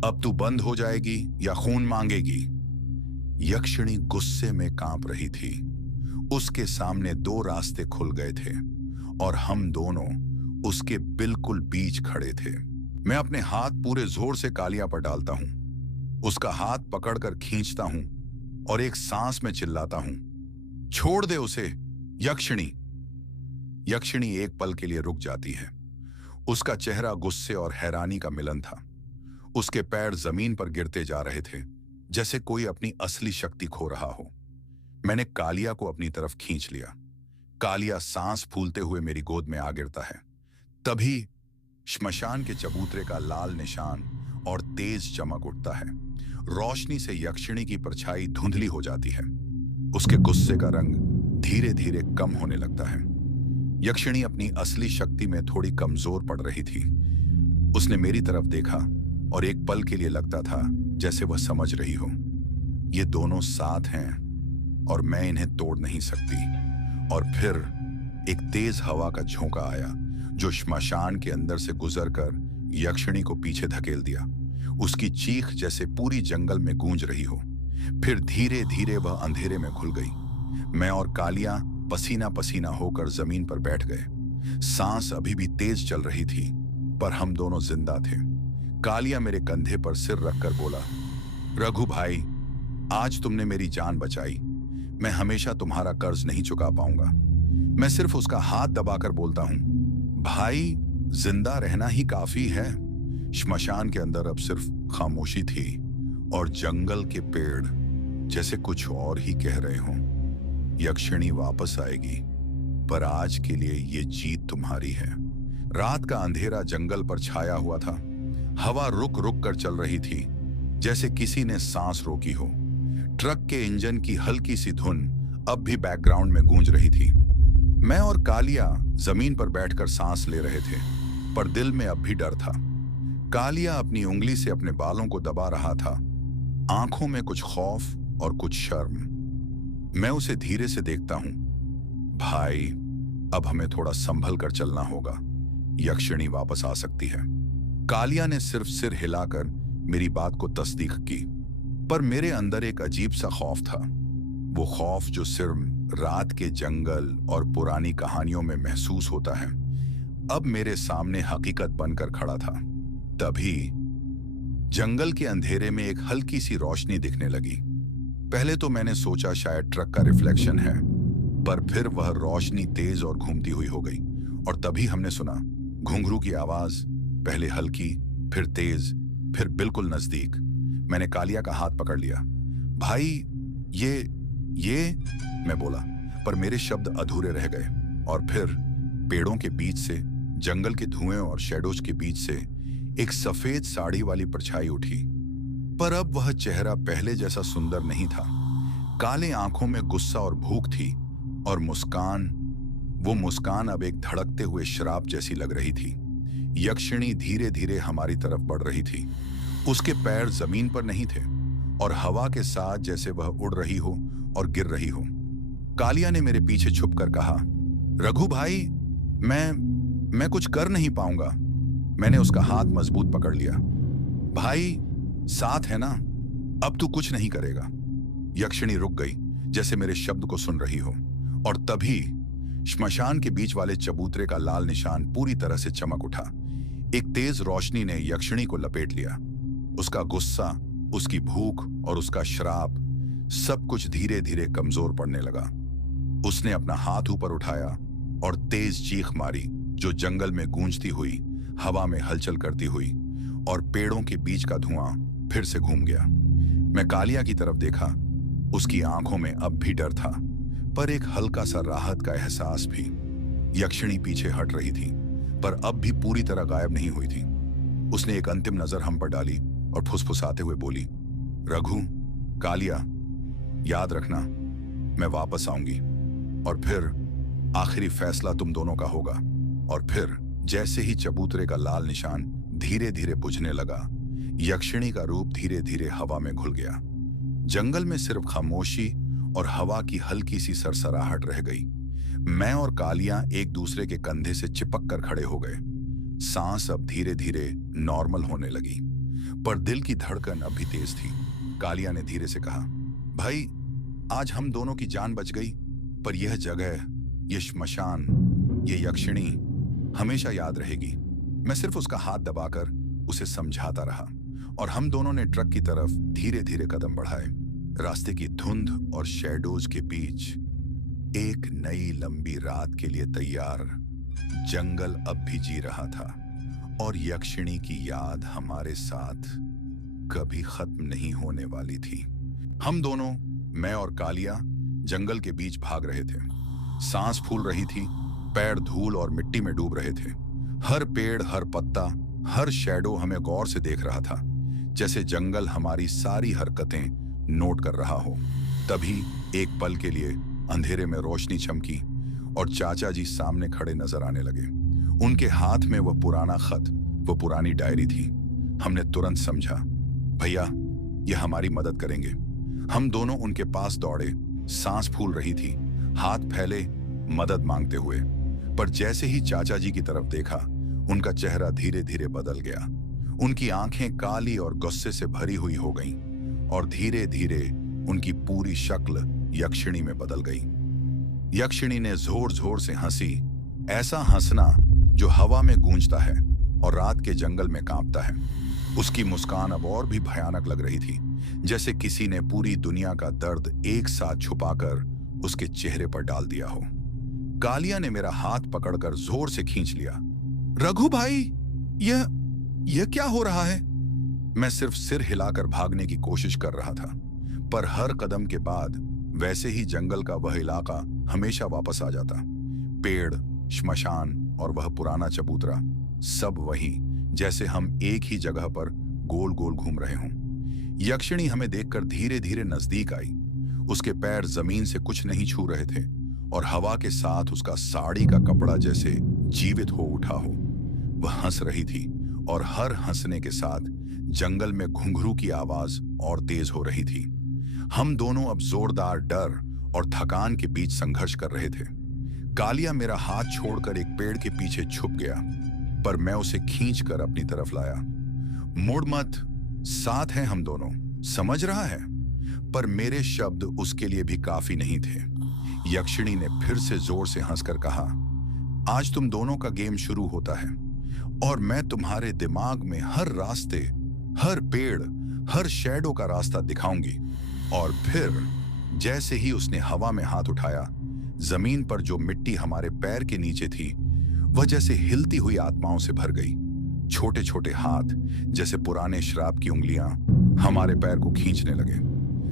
अब तू बंद हो जाएगी या खून मांगेगी? यक्षिणी गुस्से में कांप रही थी। उसके सामने दो रास्ते खुल गए थे और हम दोनों उसके बिल्कुल बीच खड़े थे। मैं अपने हाथ पूरे जोर से कालिया पर डालता हूं, उसका हाथ पकड़कर खींचता हूं और एक सांस में चिल्लाता हूं, छोड़ दे उसे यक्षिणी। यक्षिणी एक पल के लिए रुक जाती है। उसका चेहरा गुस्से और हैरानी का मिलन था। उसके पैर जमीन पर गिरते जा रहे थे, जैसे कोई अपनी असली शक्ति खो रहा हो। मैंने कालिया को अपनी तरफ खींच लिया। कालिया सांस फूलते हुए मेरी गोद में आ गिरता है। तभी श्मशान के चबूतरे का लाल निशान और तेज चमक उठता है। रोशनी से यक्षिणी की परछाई धुंधली हो जाती है। उसके गुस्से का रंग धीरे धीरे कम होने लगता है। यक्षिणी अपनी असली शक्ति में थोड़ी कमजोर पड़ रही थी। उसने मेरी तरफ देखा और एक पल के लिए लगता था जैसे वह समझ रही हो, ये दोनों साथ हैं और मैं इन्हें तोड़ नहीं सकती। और फिर एक तेज हवा का झोंका आया जो श्मशान के अंदर से गुजरकर यक्षिणी को पीछे धकेल दिया। उसकी चीख जैसे पूरी जंगल में गूंज रही हो। फिर धीरे धीरे वह अंधेरे में घुल गई। मैं और कालिया पसीना पसीना होकर जमीन पर बैठ गए। सांस अभी भी तेज चल रही थी, पर हम दोनों जिंदा थे। कालिया मेरे कंधे पर सिर रखकर बोला, रघु भाई, आज तुमने मेरी जान बचाई। मैं हमेशा तुम्हारा कर्ज नहीं चुका पाऊंगा। मैं सिर्फ उसका हाथ दबाकर बोलता हूं, भाई, जिंदा रहना ही काफी है। श्मशान के अंदर अब सिर्फ खामोशी थी और जंगल के पेड़ जैसे कुछ और ही कह रहे हों। यक्षिणी वापस आएगी, पर आज के लिए ये जीत तुम्हारी है। रात का अंधेरा जंगल पर छाया हुआ था। हवा रुक रुक कर चल रही थी, जैसे किसी ने सांस रोकी हो। ट्रक के इंजन की हल्की सी धुन अब भी बैकग्राउंड में गूंज रही थी। मैं और कालिया जमीन पर बैठकर सांस ले रहे थे, पर दिल में अब भी डर था। कालिया अपनी उंगली से अपने बालों को दबा रहा था, आंखों में कुछ खौफ और कुछ शर्म। मैं उसे धीरे से देखता हूं, भाई, अब हमें थोड़ा संभल कर चलना होगा। यक्षिणी वापस आ सकती है। कालिया ने सिर्फ सिर हिलाकर मेरी बात को तस्दीक की, पर मेरे अंदर एक अजीब सा खौफ था। वो खौफ जो सिर्फ रात के जंगल और पुरानी कहानियों में महसूस होता है, अब मेरे सामने हकीकत बनकर खड़ा था। तभी जंगल के अंधेरे में एक हल्की सी रोशनी दिखने लगी। पहले तो मैंने सोचा शायद ट्रक का रिफ्लेक्शन है, पर फिर वह रोशनी तेज और घूमती हुई हो गई। और तभी हमने सुना घुंघरू की आवाज, पहले हल्की, फिर तेज, फिर बिल्कुल नजदीक। मैंने कालिया का हाथ पकड़ लिया। भाई, ये मैं बोला, पर मेरे शब्द अधूरे रह गए। और फिर पेड़ों के बीच से, जंगल के धुएं और शैडोज के बीच से एक सफेद साड़ी वाली परछाई उठी। पर अब वह चेहरा पहले जैसा सुंदर नहीं था। काले आंखों में गुस्सा और भूख थी, और वो मुस्कान अब एक धड़कते हुए श्राप जैसी लग रही थी। यक्षिणी धीरे धीरे हमारी तरफ बढ़ रही थी। उसके पैर जमीन पर नहीं थे और हवा के साथ जैसे वह उड़ रही हो और गिर रही हो। कालिया ने मेरे पीछे छुपकर कहा, रघु भाई, मैं कुछ कर नहीं पाऊंगा। मैंने उसका हाथ मजबूत पकड़ लिया। भाई, साथ है ना, अब तू कुछ नहीं करेगा। यक्षिणी रुक गई, जैसे मेरे शब्द को सुन रही हो। और तभी श्मशान के बीच वाले चबूतरे का लाल निशान पूरी तरह से चमक उठा। एक तेज रोशनी ने यक्षिणी को लपेट लिया। उसका गुस्सा, उसकी भूख और उसका श्राप, सब कुछ धीरे धीरे कमजोर पड़ने लगा। उसने अपना हाथ ऊपर उठाया और तेज चीख मारी, जो जंगल में गूंजती हुई, हवा में हलचल करती हुई, और पेड़ों के बीच का धुआं फिर से घूम गया। मैं कालिया की तरफ देखा। उसकी आंखों में अब भी डर था, पर एक हल्का सा राहत का एहसास भी। यक्षिणी पीछे हट रही थी, पर अब भी पूरी तरह गायब नहीं हुई थी। उसने एक अंतिम नजर हम पर डाली और फुसफुसाते हुए बोली, रघु, कालिया, याद रखना, मैं वापस आऊंगी, और फिर आखिरी फैसला तुम दोनों का होगा। और फिर जैसे ही चबूतरे का लाल निशान धीरे धीरे बुझने लगा, यक्षिणी का रूप धीरे धीरे हवा में घुल गया। जंगल में सिर्फ खामोशी और हवा की हल्की सी सरसराहट रह गई। मैं और कालिया एक दूसरे के कंधे से चिपक कर खड़े हो गए। सांस अब धीरे धीरे नॉर्मल होने लगी, पर दिल की धड़कन अब भी तेज थी। कालिया ने धीरे से कहा, भाई, आज हम दोनों की जान बच गई, पर यह जगह, ये श्मशान, ये यक्षिणी, हमेशा याद रहेगी। मैं सिर्फ उसका हाथ दबाकर उसे समझाता रहा और हम दोनों ने ट्रक की तरफ धीरे धीरे कदम बढ़ाए। रास्ते की धुंध और शैडोज के बीच एक नई लंबी रात के लिए तैयार। जंगल अब भी जी रहा था और यक्षिणी की याद हमारे साथ कभी खत्म नहीं होने वाली थी। हम दोनों, मैं और कालिया, जंगल के बीच भाग रहे थे। सांस फूल रही थी, पैर धूल और मिट्टी में डूब रहे थे। हर पेड़, हर पत्ता, हर शैडो हमें गौर से देख रहा था, जैसे जंगल हमारी सारी हरकतें नोट कर रहा हो। तभी एक पल के लिए अंधेरे में रोशनी चमकी और चाचा जी सामने खड़े नजर आने लगे। उनके हाथ में वह पुराना खत, वो पुरानी डायरी थी। हमने तुरंत समझा, भैया ये हमारी मदद करेंगे। हम दोनों उनके पास दौड़े। सांस फूल रही थी, हाथ फैले मदद मांगते हुए। पर जैसे ही चाचा जी की तरफ देखा, उनका चेहरा धीरे धीरे बदल गया। उनकी आंखें काली और गुस्से से भरी हुई हो गईं और धीरे धीरे उनकी पूरी शक्ल यक्षिणी में बदल गई। यक्षिणी ने जोर जोर से हंसी, ऐसा हंसना जो हवा में गूंजता है और रात के जंगल में कांपता है। उसकी मुस्कान अब और भी भयानक लग रही थी, जैसे किसी ने पूरी दुनिया का दर्द एक साथ छुपाकर उसके चेहरे पर डाल दिया हो। कालिया ने मेरा हाथ पकड़कर जोर से खींच लिया। रघु भाई, यह क्या हो रहा है? मैं सिर्फ सिर हिलाकर भागने की कोशिश कर रहा था, पर हर कदम के बाद वैसे ही जंगल का वह इलाका हमेशा वापस आ जाता। पेड़, श्मशान और वह पुराना चबूतरा, सब वही, जैसे हम एक ही जगह पर गोल गोल घूम रहे हों। यक्षिणी हमें देखकर धीरे धीरे नजदीक आई। उसके पैर जमीन से कुछ नहीं छू रहे थे और हवा के साथ उसका साड़ी का कपड़ा जैसे जीवित हो उठा हो। वह हंस रही थी और हर हंसने के साथ जंगल में घुंघरू की आवाज और तेज हो रही थी। हम दोनों अब जोरदार डर और थकान के बीच संघर्ष कर रहे थे। कालिया मेरा हाथ छोड़कर एक पेड़ के पीछे छुप गया, पर मैं उसे खींचकर अपनी तरफ लाया। मुड़ मत, साथ हैं हम दोनों, समझ रहा है? पर मेरे शब्द उसके लिए भी काफी नहीं थे। यक्षिणी ने फिर से जोर से हंसकर कहा, आज तुम दोनों का गेम शुरू होता है और मैं तुम्हारे दिमाग में हर रास्ते, हर पेड़, हर शैडो का रास्ता दिखाऊंगी। और फिर जैसे ही उसने हवा में हाथ उठाया, जमीन पर जो मिट्टी हमारे पैर के नीचे थी वह जैसे हिलती हुई आत्माओं से भर गई। छोटे छोटे हाथ, जैसे पुराने शराब की उंगलियां, हमारे पैर को खींचने लगे।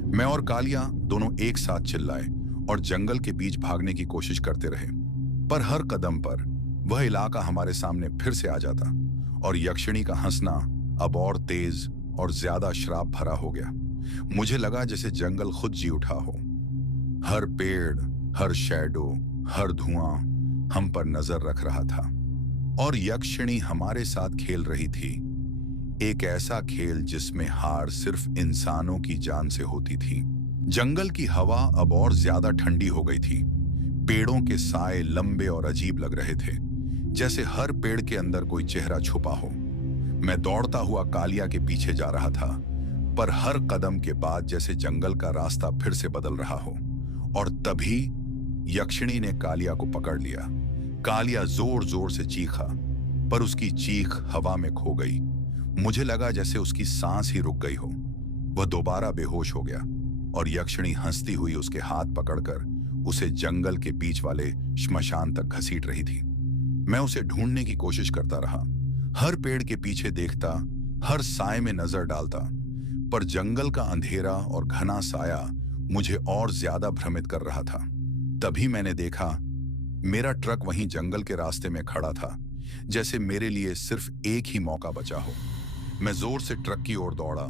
मैं और कालिया दोनों एक साथ चिल्लाए और जंगल के बीच भागने की कोशिश करते रहे, पर हर कदम पर वह इलाका हमारे सामने फिर से आ जाता और यक्षिणी का हंसना अब और तेज और ज्यादा श्राप भरा हो गया। मुझे लगा जैसे जंगल खुद जी उठा हो। हर पेड़, हर शैडो, हर धुआं हम पर नजर रख रहा था और यक्षिणी हमारे साथ खेल रही थी। एक ऐसा खेल जिसमें हार सिर्फ इंसानों की जान से होती थी। जंगल की हवा अब और ज्यादा ठंडी हो गई थी। पेड़ों के साए लंबे और अजीब लग रहे थे, जैसे हर पेड़ के अंदर कोई चेहरा छुपा हो। मैं दौड़ता हुआ कालिया के पीछे जा रहा था, पर हर कदम के बाद जैसे जंगल का रास्ता फिर से बदल रहा हो। और तभी यक्षिणी ने कालिया को पकड़ लिया। कालिया जोर जोर से चीखा, पर उसकी चीख हवा में खो गई। मुझे लगा जैसे उसकी सांस ही रुक गई हो। वह दोबारा बेहोश हो गया और यक्षिणी हंसती हुई उसके हाथ पकड़कर उसे जंगल के बीच वाले श्मशान तक घसीट रही थी। मैं उसे ढूंढने की कोशिश करता रहा, हर पेड़ के पीछे देखता, हर साए में नजर डालता, पर जंगल का अंधेरा और घना साया मुझे और ज्यादा भ्रमित कर रहा था। तभी मैंने देखा, मेरा ट्रक वहीं जंगल के रास्ते में खड़ा था, जैसे मेरे लिए सिर्फ एक ही मौका बचा हो। मैं जोर से ट्रक की ओर दौड़ा,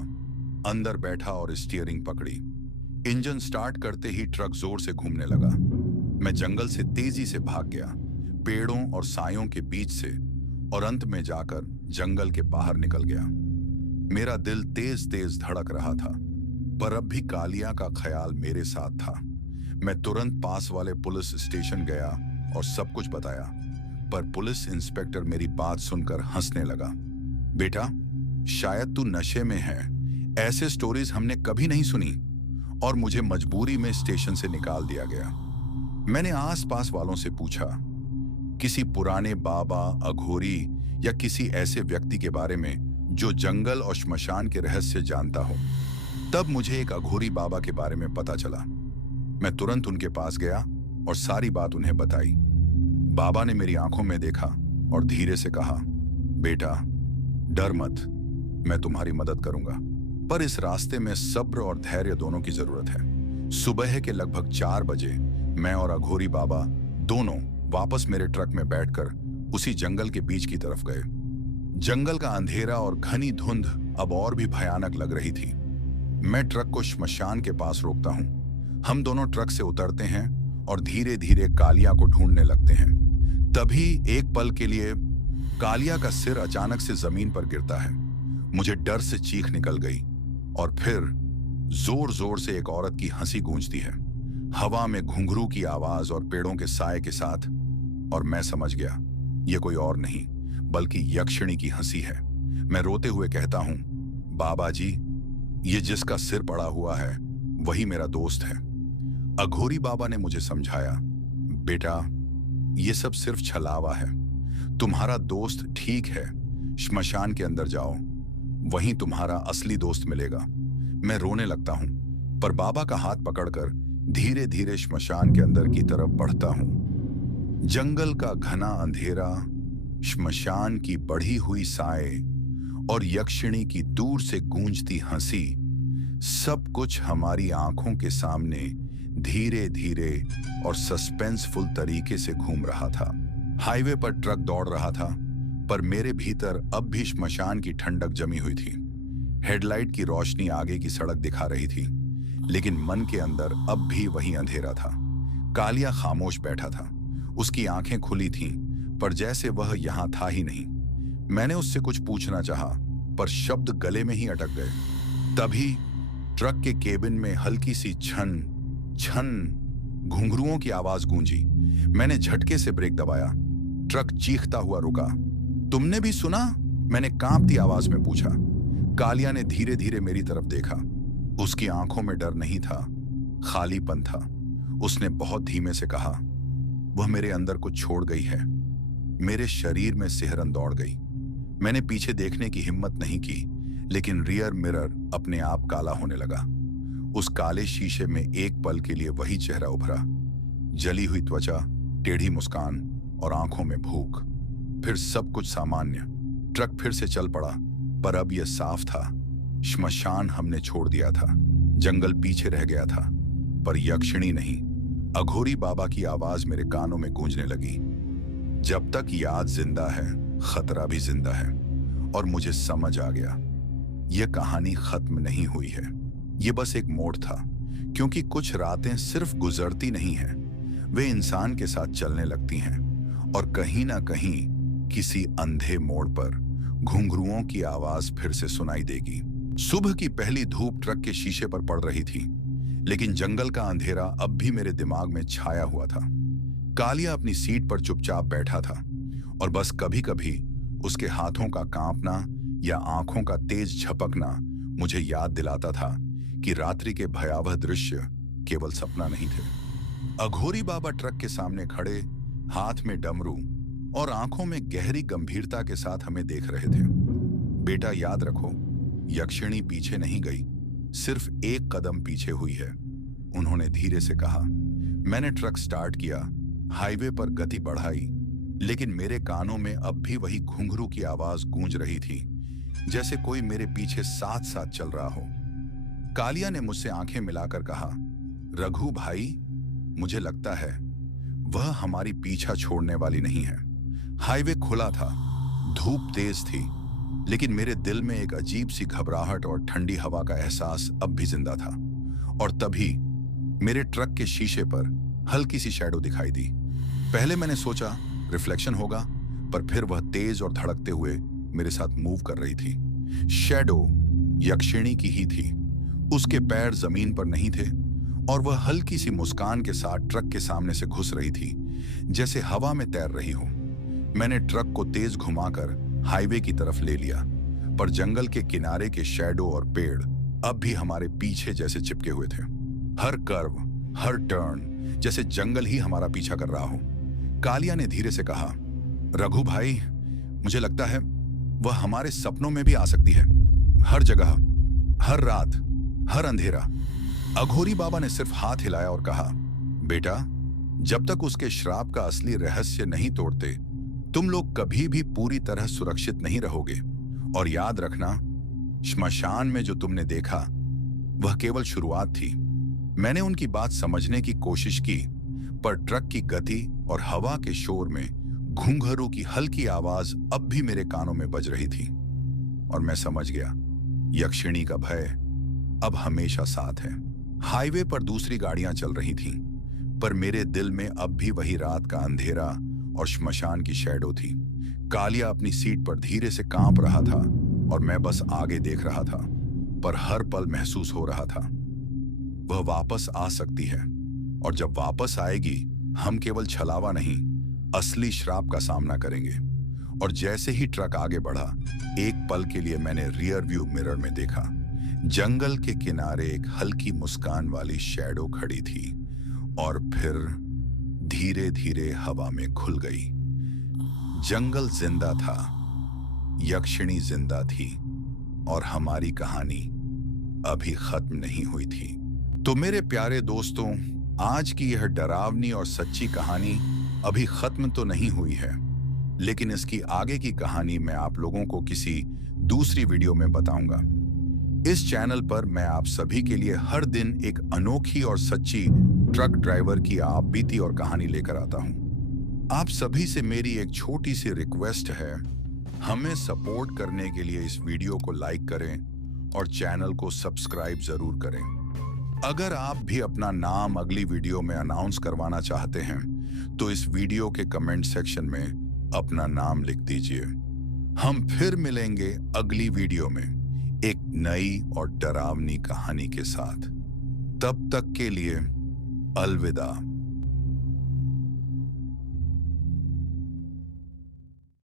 अंदर बैठा और स्टीयरिंग पकड़ी। इंजन स्टार्ट करते ही ट्रक जोर से घूमने लगा। मैं जंगल से तेजी से भाग गया, पेड़ों और सायों के बीच से, और अंत में जाकर जंगल के बाहर निकल गया। मेरा दिल तेज तेज धड़क रहा था, पर अब भी कालिया का ख्याल मेरे साथ था। मैं तुरंत पास वाले पुलिस स्टेशन गया और सब कुछ बताया, पर पुलिस इंस्पेक्टर मेरी बात सुनकर हंसने लगा। बेटा, शायद तू नशे में है, ऐसे स्टोरीज हमने कभी नहीं सुनी। और मुझे मजबूरी में स्टेशन से निकाल दिया गया। मैंने आसपास वालों से पूछा, किसी पुराने बाबा, अघोरी या किसी ऐसे व्यक्ति के बारे में जो जंगल और श्मशान के रहस्य जानता हो। तब मुझे एक अघोरी बाबा के बारे में पता चला। मैं तुरंत उनके पास गया और सारी बात उन्हें बताई। बाबा ने मेरी आंखों में देखा और धीरे से कहा, बेटा डर मत, मैं तुम्हारी मदद करूंगा, पर इस रास्ते में सब्र और धैर्य दोनों की जरूरत है। सुबह के लगभग 4 बजे मैं और अघोरी बाबा दोनों वापस मेरे ट्रक में बैठकर उसी जंगल के बीच की तरफ गए। जंगल का अंधेरा और घनी धुंध अब और भी भयानक लग रही थी। मैं ट्रक को श्मशान के पास रोकता हूं। हम दोनों ट्रक से उतरते हैं और धीरे धीरे कालिया को ढूंढने लगते हैं। तभी एक पल के लिए कालिया का सिर अचानक से जमीन पर गिरता है। मुझे डर से चीख निकल गई और फिर जोर जोर से एक औरत की हंसी गूंजती है, हवा में घुंघरू की आवाज और पेड़ों के साए के साथ। और मैं समझ गया ये कोई और नहीं बल्कि यक्षिणी की हंसी है। मैं रोते हुए कहता हूं, बाबा जी, ये जिसका सिर पड़ा हुआ है वही मेरा दोस्त है। अघोरी बाबा ने मुझे समझाया, बेटा ये सब सिर्फ छलावा है, तुम्हारा दोस्त ठीक है, श्मशान के अंदर जाओ, वहीं तुम्हारा असली दोस्त मिलेगा। मैं रोने लगता हूं, पर बाबा का हाथ पकड़कर धीरे धीरे श्मशान के अंदर की तरफ बढ़ता हूं। जंगल का घना अंधेरा, श्मशान की बढ़ी हुई साए और यक्षिणी की दूर से गूंजती हंसी, सब कुछ हमारी आंखों के सामने धीरे धीरे और सस्पेंसफुल तरीके से घूम रहा था। हाईवे पर ट्रक दौड़ रहा था, पर मेरे भीतर अब भी श्मशान की ठंडक जमी हुई थी। हेडलाइट की रोशनी आगे की सड़क दिखा रही थी, लेकिन मन के अंदर अब भी वही अंधेरा था। कालिया खामोश बैठा था, उसकी आंखें खुली थीं, पर जैसे वह यहां था ही नहीं। मैंने उससे कुछ पूछना चाहा, पर शब्द गले में ही अटक गए। तभी ट्रक के केबिन में हल्की सी छन छन घुंघरुओं की आवाज गूंजी। मैंने झटके से ब्रेक दबाया। ट्रक चीखता हुआ रुका। तुमने भी सुना? मैंने कांपती आवाज में पूछा। कालिया ने धीरे धीरे मेरी तरफ देखा। उसकी आंखों में डर नहीं था, खालीपन था। उसने बहुत धीमे से कहा, वह मेरे अंदर कुछ छोड़ गई है। मेरे शरीर में सिहरन दौड़ गई। मैंने पीछे देखने की हिम्मत नहीं की, लेकिन रियर मिरर अपने आप काला होने लगा। उस काले शीशे में एक पल के लिए वही चेहरा उभरा, जली हुई त्वचा, टेढ़ी मुस्कान और आंखों में भूख। फिर सब कुछ सामान्य। ट्रक फिर से चल पड़ा, पर अब यह साफ था, श्मशान हमने छोड़ दिया था, जंगल पीछे रह गया था, पर यक्षिणी नहीं। अघोरी बाबा की आवाज मेरे कानों में गूंजने लगी, जब तक याद जिंदा है खतरा भी जिंदा है। और मुझे समझ आ गया, यह कहानी खत्म नहीं हुई है, ये बस एक मोड़ था। क्योंकि कुछ रातें सिर्फ गुजरती नहीं हैं, वे इंसान के साथ चलने लगती हैं, और कहीं ना कहीं किसी अंधे मोड़ पर घुंघरुओं की आवाज फिर से सुनाई देगी। सुबह की पहली धूप ट्रक के शीशे पर पड़ रही थी, लेकिन जंगल का अंधेरा अब भी मेरे दिमाग में छाया हुआ था। कालिया अपनी सीट पर चुपचाप बैठा था, और बस कभी कभी उसके हाथों का कांपना या आंखों का तेज झपकना मुझे याद दिलाता था कि रात्रि के भयावह दृश्य केवल सपना नहीं थे। अघोरी बाबा ट्रक के सामने खड़े, हाथ में डमरू और आंखों में गहरी गंभीरता के साथ हमें देख रहे थे। बेटा याद रखो, यक्षिणी पीछे नहीं गई, सिर्फ एक कदम पीछे हुई है, उन्होंने धीरे से कहा। मैंने ट्रक स्टार्ट किया, हाईवे पर गति बढ़ाई, लेकिन मेरे कानों में अब भी वही घुंघरू की आवाज गूंज रही थी, जैसे कोई मेरे पीछे साथ साथ चल रहा हो। कालिया ने मुझसे आंखें मिलाकर कहा, रघु भाई, मुझे लगता है वह हमारी पीछा छोड़ने वाली नहीं है। हाईवे खुला था, धूप तेज थी, लेकिन मेरे दिल में एक अजीब सी घबराहट और ठंडी हवा का एहसास अब भी जिंदा था। और तभी मेरे ट्रक के शीशे पर हल्की सी शैडो दिखाई दी। पहले मैंने सोचा रिफ्लेक्शन होगा, पर फिर वह तेज और धड़कते हुए मेरे साथ मूव कर रही थी। शैडो यक्षिणी की ही थी। उसके पैर जमीन पर नहीं थे, और वह हल्की सी मुस्कान के साथ ट्रक के सामने से घुस रही थी, जैसे हवा में तैर रही हो। मैंने ट्रक को तेज घुमाकर हाईवे की तरफ ले लिया, पर जंगल के किनारे के शैडो और पेड़ अब भी हमारे पीछे जैसे चिपके हुए थे। हर कर्व, हर टर्न, जैसे जंगल ही हमारा पीछा कर रहा हो। कालिया ने धीरे से कहा, रघु भाई, मुझे लगता है वह हमारे सपनों में भी आ सकती है। हर जगह, हर रात, हर अंधेरा। अघोरी बाबा ने सिर्फ हाथ हिलाया और कहा, बेटा, जब तक उसके श्राप का असली रहस्य नहीं तोड़ते, तुम लोग कभी भी पूरी तरह सुरक्षित नहीं रहोगे। और याद रखना, श्मशान में जो तुमने देखा वह केवल शुरुआत थी। मैंने उनकी बात समझने की कोशिश की, पर ट्रक की गति और हवा के शोर में घूंघरू की हल्की आवाज अब भी मेरे कानों में बज रही थी। और मैं समझ गया, यक्षिणी का भय अब हमेशा साथ है। हाईवे पर दूसरी गाड़ियां चल रही थीं, पर मेरे दिल में अब भी वही रात का अंधेरा और श्मशान की शैडो थी। कालिया अपनी सीट पर धीरे से कांप रहा था और मैं बस आगे देख रहा था, पर हर पल महसूस हो रहा था वह वापस आ सकती है। और जब वापस आएगी, हम केवल छलावा नहीं, असली श्राप का सामना करेंगे। और जैसे ही ट्रक आगे बढ़ा, एक पल के लिए मैंने रियर व्यू मिरर में देखा। जंगल के किनारे एक हल्की मुस्कान वाली शैडो खड़ी थी और फिर धीरे धीरे हवा में घुल गई। जंगल जिंदा था, यक्षिणी जिंदा थी, और हमारी कहानी अभी खत्म नहीं हुई थी। तो मेरे प्यारे दोस्तों, आज की यह डरावनी और सच्ची कहानी अभी खत्म तो नहीं हुई है, लेकिन इसकी आगे की कहानी मैं आप लोगों को किसी दूसरी वीडियो में बताऊंगा। इस चैनल पर मैं आप सभी के लिए हर दिन एक अनोखी और सच्ची ट्रक ड्राइवर की आप बीती और कहानी लेकर आता हूं। आप सभी से मेरी एक छोटी सी रिक्वेस्ट है, हमें सपोर्ट करने के लिए इस वीडियो को लाइक करें और चैनल को सब्सक्राइब जरूर करें। अगर आप भी अपना नाम अगली वीडियो में अनाउंस करवाना चाहते हैं, तो इस वीडियो के कमेंट सेक्शन में अपना नाम लिख दीजिए। हम फिर मिलेंगे अगली वीडियो में एक नई और डरावनी कहानी के साथ। तब तक के लिए अलविदा।